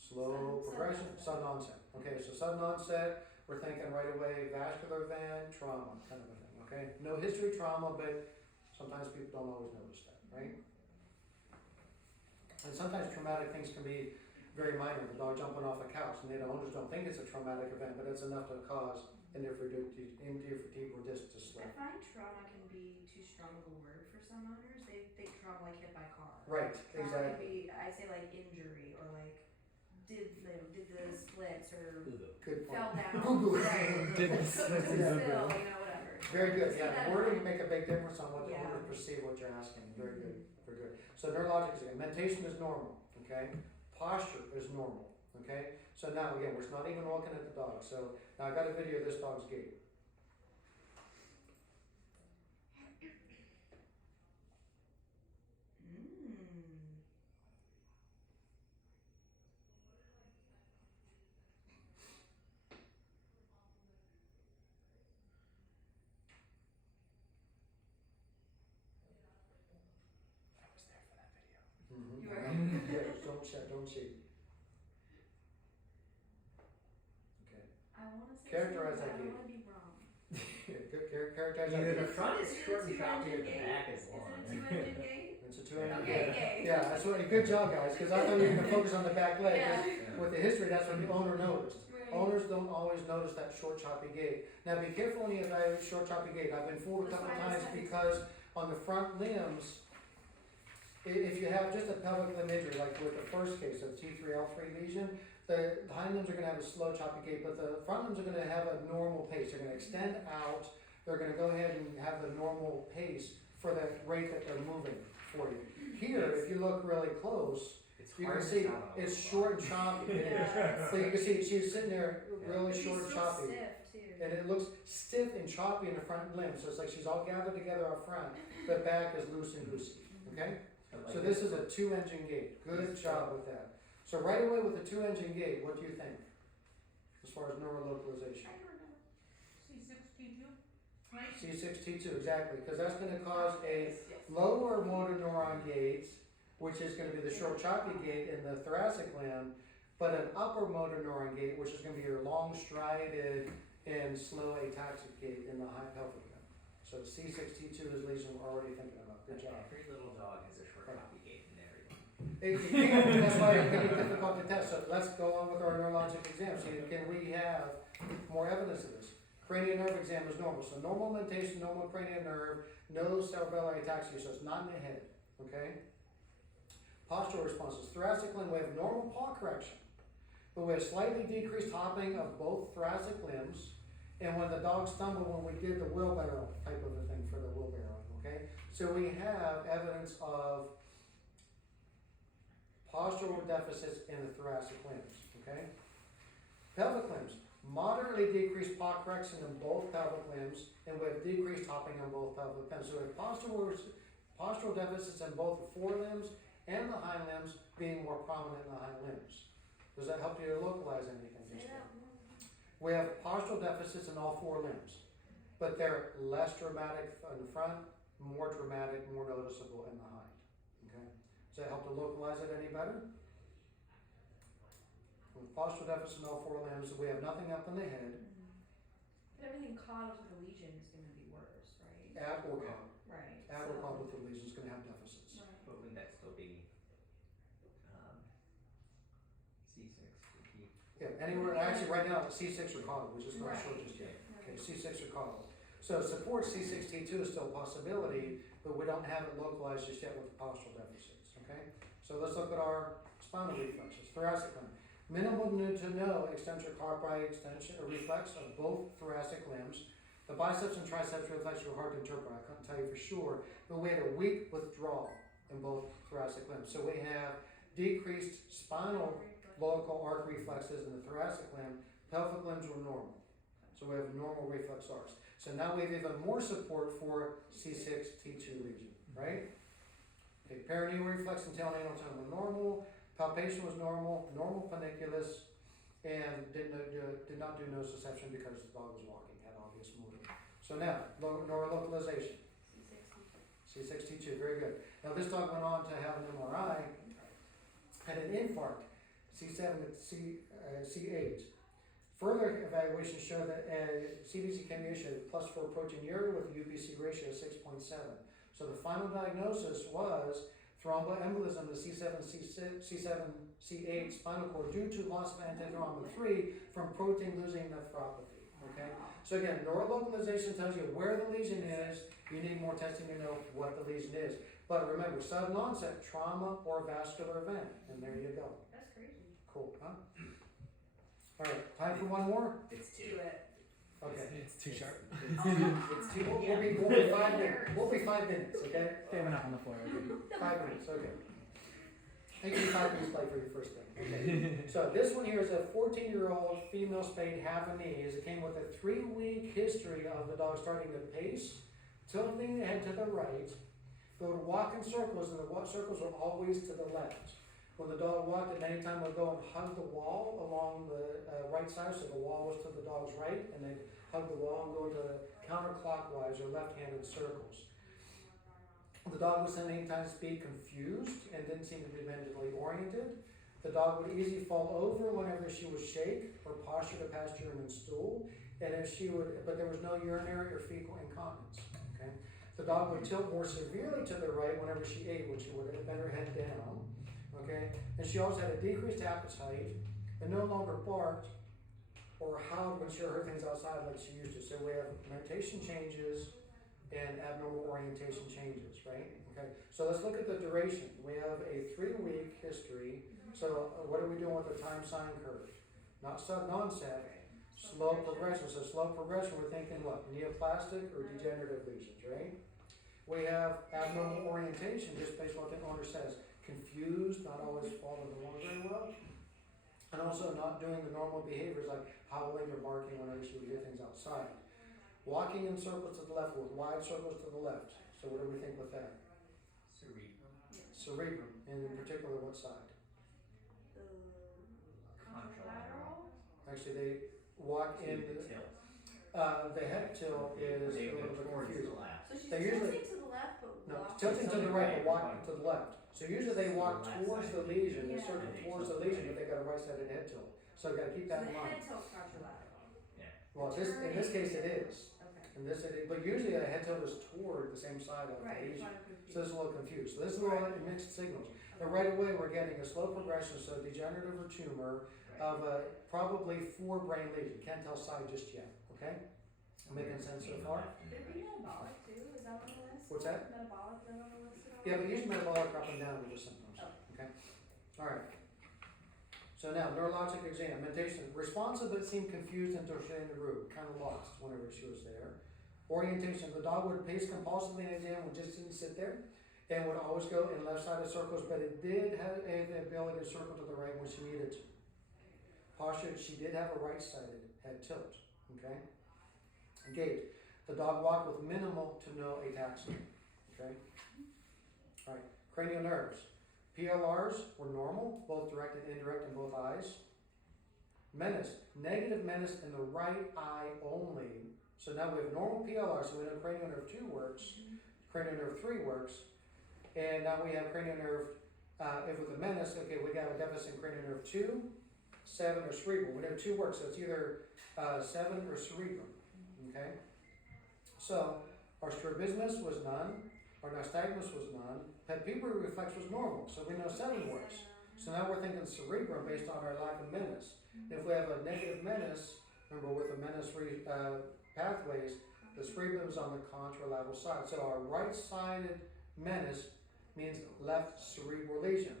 Slow Sudden progression, onset. sudden onset. Okay, so sudden onset, we're thinking right away vascular event, trauma, kind of a thing, okay? No history trauma, but sometimes people don't always notice that, right? And sometimes traumatic things can be very minor, the dog jumping off a couch, and the owners don't think it's a traumatic event, but it's enough to cause intravertebral disc to I slip. find trauma can be too strong of a word for some owners. They think trauma like hit by car. Right, Trauma exactly. could be, I say like injury or like did the splits or Boo-boo. Good point. fell down. Boo-boo. Right. Did the Took splits a in the spill, boo. you know, whatever. Very good, Keep yeah, that in wording mind. can make a big difference on what the Yeah. owners perceive what you're asking, very good, very good. So neurologic is again, mentation is normal, okay? Posture is normal, okay? So now again, we're not even looking at the dog, so now I got a video of this dog's gait. Mm. I was there for that video. Mhm. You were? Yeah, don't cheat. Okay, I wanna say Characterize something, that but I gait. don't wanna be wrong. good, characterize Either that. the front is Is it short a and choppy or the two-engine back gate? is long. Is it a two-engine gate? It's a two-engine Okay, gait. yay. Yeah, that's what, good job, guys, because I thought you were gonna focus on the back leg, 'cause Yeah. with the history, that's what the owner noticed. Right. Owners don't always notice that short choppy gait. Now be careful when you evaluate short choppy gait. I've been fooled a That's couple why I times said- because on the front limbs, if you have just a pelvic limb injury, like with the first case of T3L3 lesion, the hind limbs are gonna have a slow choppy gait, but the front limbs are gonna have a normal pace. They're gonna extend out, they're gonna go ahead and have the normal pace for the rate that they're moving for you. Here, if you look really close, It's you hard can to see tell on a it's little short dog. and choppy. It is. Yeah. So you can see she's sitting there really He's short and so choppy. stiff too. And it looks stiff and choppy in the front limb, so it's like she's all gathered together up front, but back is loose and goosey, okay? Like So this is a two-engine gate, good job with that. So right away with the two-engine gate, what do you think? As far as neurolocalization? I don't remember. C62, right? C6T2, exactly, because that's gonna cause a Yes, yes. lower motor neuron gate, which is gonna be the short choppy gait in the thoracic limb, but an upper motor neuron gait, which is gonna be your long strided and slow ataxic gait in the high pelvic limb. So C6T2 is lesion we're already thinking about, good job. Every little dog has a short choppy gait in everything. It can, that's why it's gonna be difficult to test, so let's go on with our neurologic exam, see, can we have more evidence of this? Cranial nerve exam is normal, so normal mentation, normal cranial nerve, no cerebellar ataxia, so it's not in the head, okay? Postural responses, thoracic limb, we have normal paw correction, but we have slightly decreased hopping of both thoracic limbs, and when the dog stumbled when we did the wheelbarrow type of a thing for the wheelbarrow, okay? So we have evidence of postural deficits in the thoracic limbs, okay? Pelvic limbs, moderately decreased paw correction in both pelvic limbs, and we have decreased hopping on both pelvic limbs. So we have postural deficits in both the forelimbs and the hind limbs being more prominent in the hind limbs. Does that help you to localize anything? Say that more. We have postural deficits in all four limbs, but they're less dramatic in the front, more dramatic, more noticeable in the hind, okay? Does that help to localize it any better? With postural deficits in all four limbs, we have nothing up in the head, But everything caused with a lesion is gonna be worse, right? at or con. Right. At or so- con with the lesion is gonna have deficits. Right. But wouldn't that still be, C6 would be, Yeah, anywhere, actually, right now, it's C6 or caudal, which is not sure Right. just yet. Okay, Right. C6 or caudal. So support C6T2 is still a possibility, but we don't have it localized just yet with the postural deficits, okay? So let's look at our spinal reflexes, thoracic limb. Minimal to no extensor carpi extension or reflex of both thoracic limbs. The biceps and triceps reflex were hard to interpret, I couldn't tell you for sure, but we had a weak withdrawal in both thoracic limbs. So we have decreased spinal local arc reflexes in the thoracic limb, pelvic limbs were normal. So we have normal reflex arcs. So now we have even more support for C6T2 lesion, right? Okay, perineal reflex and tailnadal tone were normal, palpation was normal, normal panniculus, and did not do nociception because the dog was walking, had obvious movement. So now, neurolocalization. C6, T2, very good. Now this dog went on to have an MRI, had an infarct, C7 C8. Further evaluations show that CBC cannulation had +4 proteinuria with a UPC ratio of 6.7. So the final diagnosis was thromboembolism of the C7 C8 spinal cord due to loss of antithrombin 3 from protein losing nephropathy. Okay? So again, neurolocalization tells you where the lesion is. You need more testing to know what the lesion is. But remember, sudden onset, trauma or vascular event. And there you go. That's crazy. Cool, huh? All right, time for one more? It's Do two. it. Okay. It's too sharp. It's two. We'll be 5 minutes. We'll be 5 minutes, okay? Standing up on the floor. 5 minutes, okay. Make it 5 minutes play for your first thing. Okay. So this one here is a 14-year-old female spayed Havanese. It came with a 3-week history of the dog starting to pace, tilting the head to the right. It would walk in circles, and the circles were always to the left. When the dog walked, at any time would go and hug the wall along the right side, so the wall was to the dog's right, and they'd hug the wall and go into counterclockwise or left-handed circles. The dog would at any time be confused and didn't seem to be mentally oriented. The dog would easily fall over whenever she would shake or posture to pass urine and stool, and if she would, but there was no urinary or fecal incontinence. Okay, the dog would tilt more severely to the right whenever she ate, when she would bend her head down. Okay, and she also had a decreased appetite and no longer barked or howled when she heard things outside like she used to. So we have mentation changes and abnormal orientation changes, right? Okay, so let's look at the duration. We have a 3-week history. So what are we doing with the time sine curve? Not sudden onset, slow progression. So slow progression, we're thinking what? Neoplastic or degenerative lesions, right? We have abnormal orientation, just based on what the owner says. Confused, not always following along very well, and also not doing the normal behaviors like howling or barking whenever she would do things outside. Walking in circles to the left with wide circles to the left. So what do we think with that? Cerebrum. Cerebrum, and in particular what side? The Contralateral. Actually, they walk So in, you can tilt. the head tilt is They a go little bit towards the confusing. left. So she's They usually- tilting to the left, but No, walking. tilting to the right, but walking to the left. So usually they walk To the left towards side. the lesion, they Yeah. circle towards the lesion, but they got a right-sided head tilt. So you gotta keep So that the in mind. head tilt's contralateral. Yeah. Well, in this case it is. Okay. In this it is, but usually a head tilt is toward the same side of the Right, lesion. that's why I'm confused. So this is a little confused. So this is a little mixed signals. But right away, we're getting a slow progression, so degenerative or tumor of probably 4 brain lesion. Can't tell side just yet, okay? Making sense so far? Could it be metabolic too? Is that on the list? What's that? Metabolic, is that on the list at all? Yeah, but usually metabolic up and down with the symptoms, okay? All right. So now, neurologic exam, mentation, responsive but seemed confused and in the room, kind of lost whenever she was there. Orientation, the dog would pace compulsively in the exam, would just didn't sit there, and would always go in left-sided circles, but it did have the ability to circle to the right when she needed to. Posture, she did have a right-sided head tilt, okay? Gait, the dog walked with minimal to no ataxia, okay? All right, cranial nerves. PLRs were normal, both direct and indirect in both eyes. Menace, negative menace in the right eye only. So now we have normal PLR, so we know cranial nerve 2 works, cranial nerve 3 works, and now we have cranial nerve, if with a menace, okay, we got a deficit in cranial nerve 2, 7, or cerebral. We know 2 works, so it's either 7 or cerebrum, okay? So our strabismus was none, our nystagmus was none, palpebral reflex was normal, so we know 7 works. So now we're thinking cerebrum based on our lack of menace. If we have a negative menace, remember with the menace pathways, the cerebrum is on the contralateral side. So our right-sided menace means left cerebral lesion.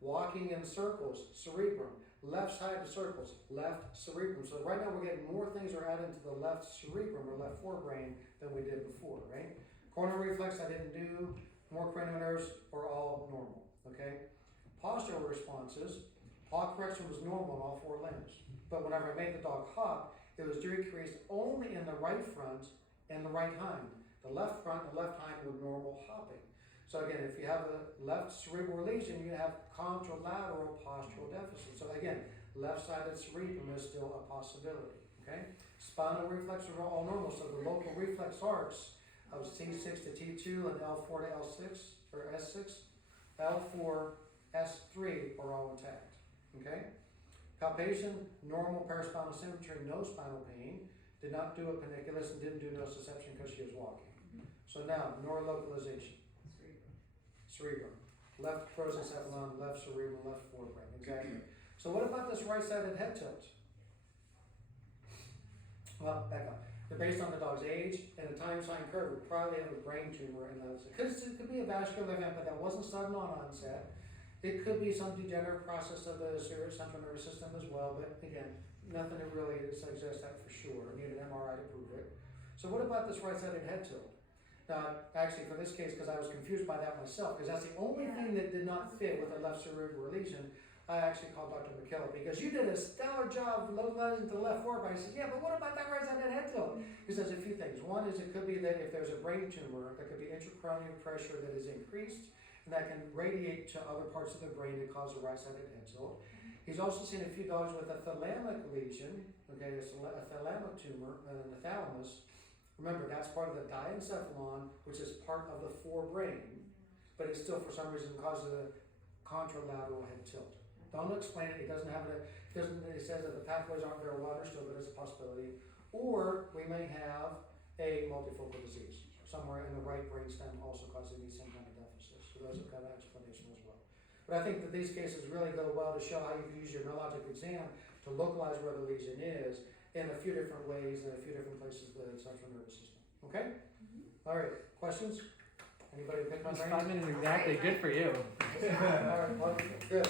Walking in circles, cerebrum. Left-sided circles, left cerebrum. So right now we're getting more things are added to the left cerebrum or left forebrain than we did before, right? Coronal reflex I didn't do. More cranial nerves are all normal, okay? Postural responses, paw correction was normal in all 4 limbs. But whenever I made the dog hop, it was decreased only in the right front and the right hind. The left front and the left hind were normal hopping. So again, if you have a left cerebral lesion, you have contralateral postural deficit. So again, left-sided cerebrum is still a possibility, okay? Spinal reflexes are all normal, so the local reflex arcs of T6 to T2 and L4 to L6, or S6. L4, S3 are all intact, okay? Palpation, normal paraspinal symmetry, no spinal pain. Did not do a paniculus and didn't do nociception because she was walking. So now, neurolocalization. Cerebrum. Left prosencephalon, left cerebrum, left forebrain. Exactly. So what about this right-sided head tilt? Well, back up. They're based on the dog's age and a time sign curve. Would probably have a brain tumor in those. It could be a vascular event, but that wasn't sudden on onset. It could be some degenerative process of the central nervous system as well, but again, nothing that really suggests that for sure. Need an MRI to prove it. So what about this right-sided head tilt? Now, actually, for this case, because I was confused by that myself, because that's the only thing that did not fit with a left cerebral lesion, I actually called Dr. McKillop because you did a stellar job localizing to the left forebrain. I said, yeah, but what about that right-sided head tilt? He says a few things. One is it could be that if there's a brain tumor, there could be intracranial pressure that is increased, and that can radiate to other parts of the brain to cause a right-sided head tilt. He's also seen a few dogs with a thalamic lesion, okay, a thalamic tumor in the thalamus. Remember, that's part of the diencephalon, which is part of the forebrain, but it still, for some reason, causes a contralateral head tilt. Don't explain it. It doesn't have it. It says that the pathways aren't very well understood, but it's a possibility. Or we may have a multifocal disease somewhere in the right brainstem, also causing these same kind of deficits. So those are kind of explanation as well. But I think that these cases really go well to show how you can use your neurologic exam to localize where the lesion is in a few different ways in a few different places of the central nervous system. Okay? All right. Questions? Anybody pick my That's brain? 5 minutes exactly. Good for you. All right. Well, good.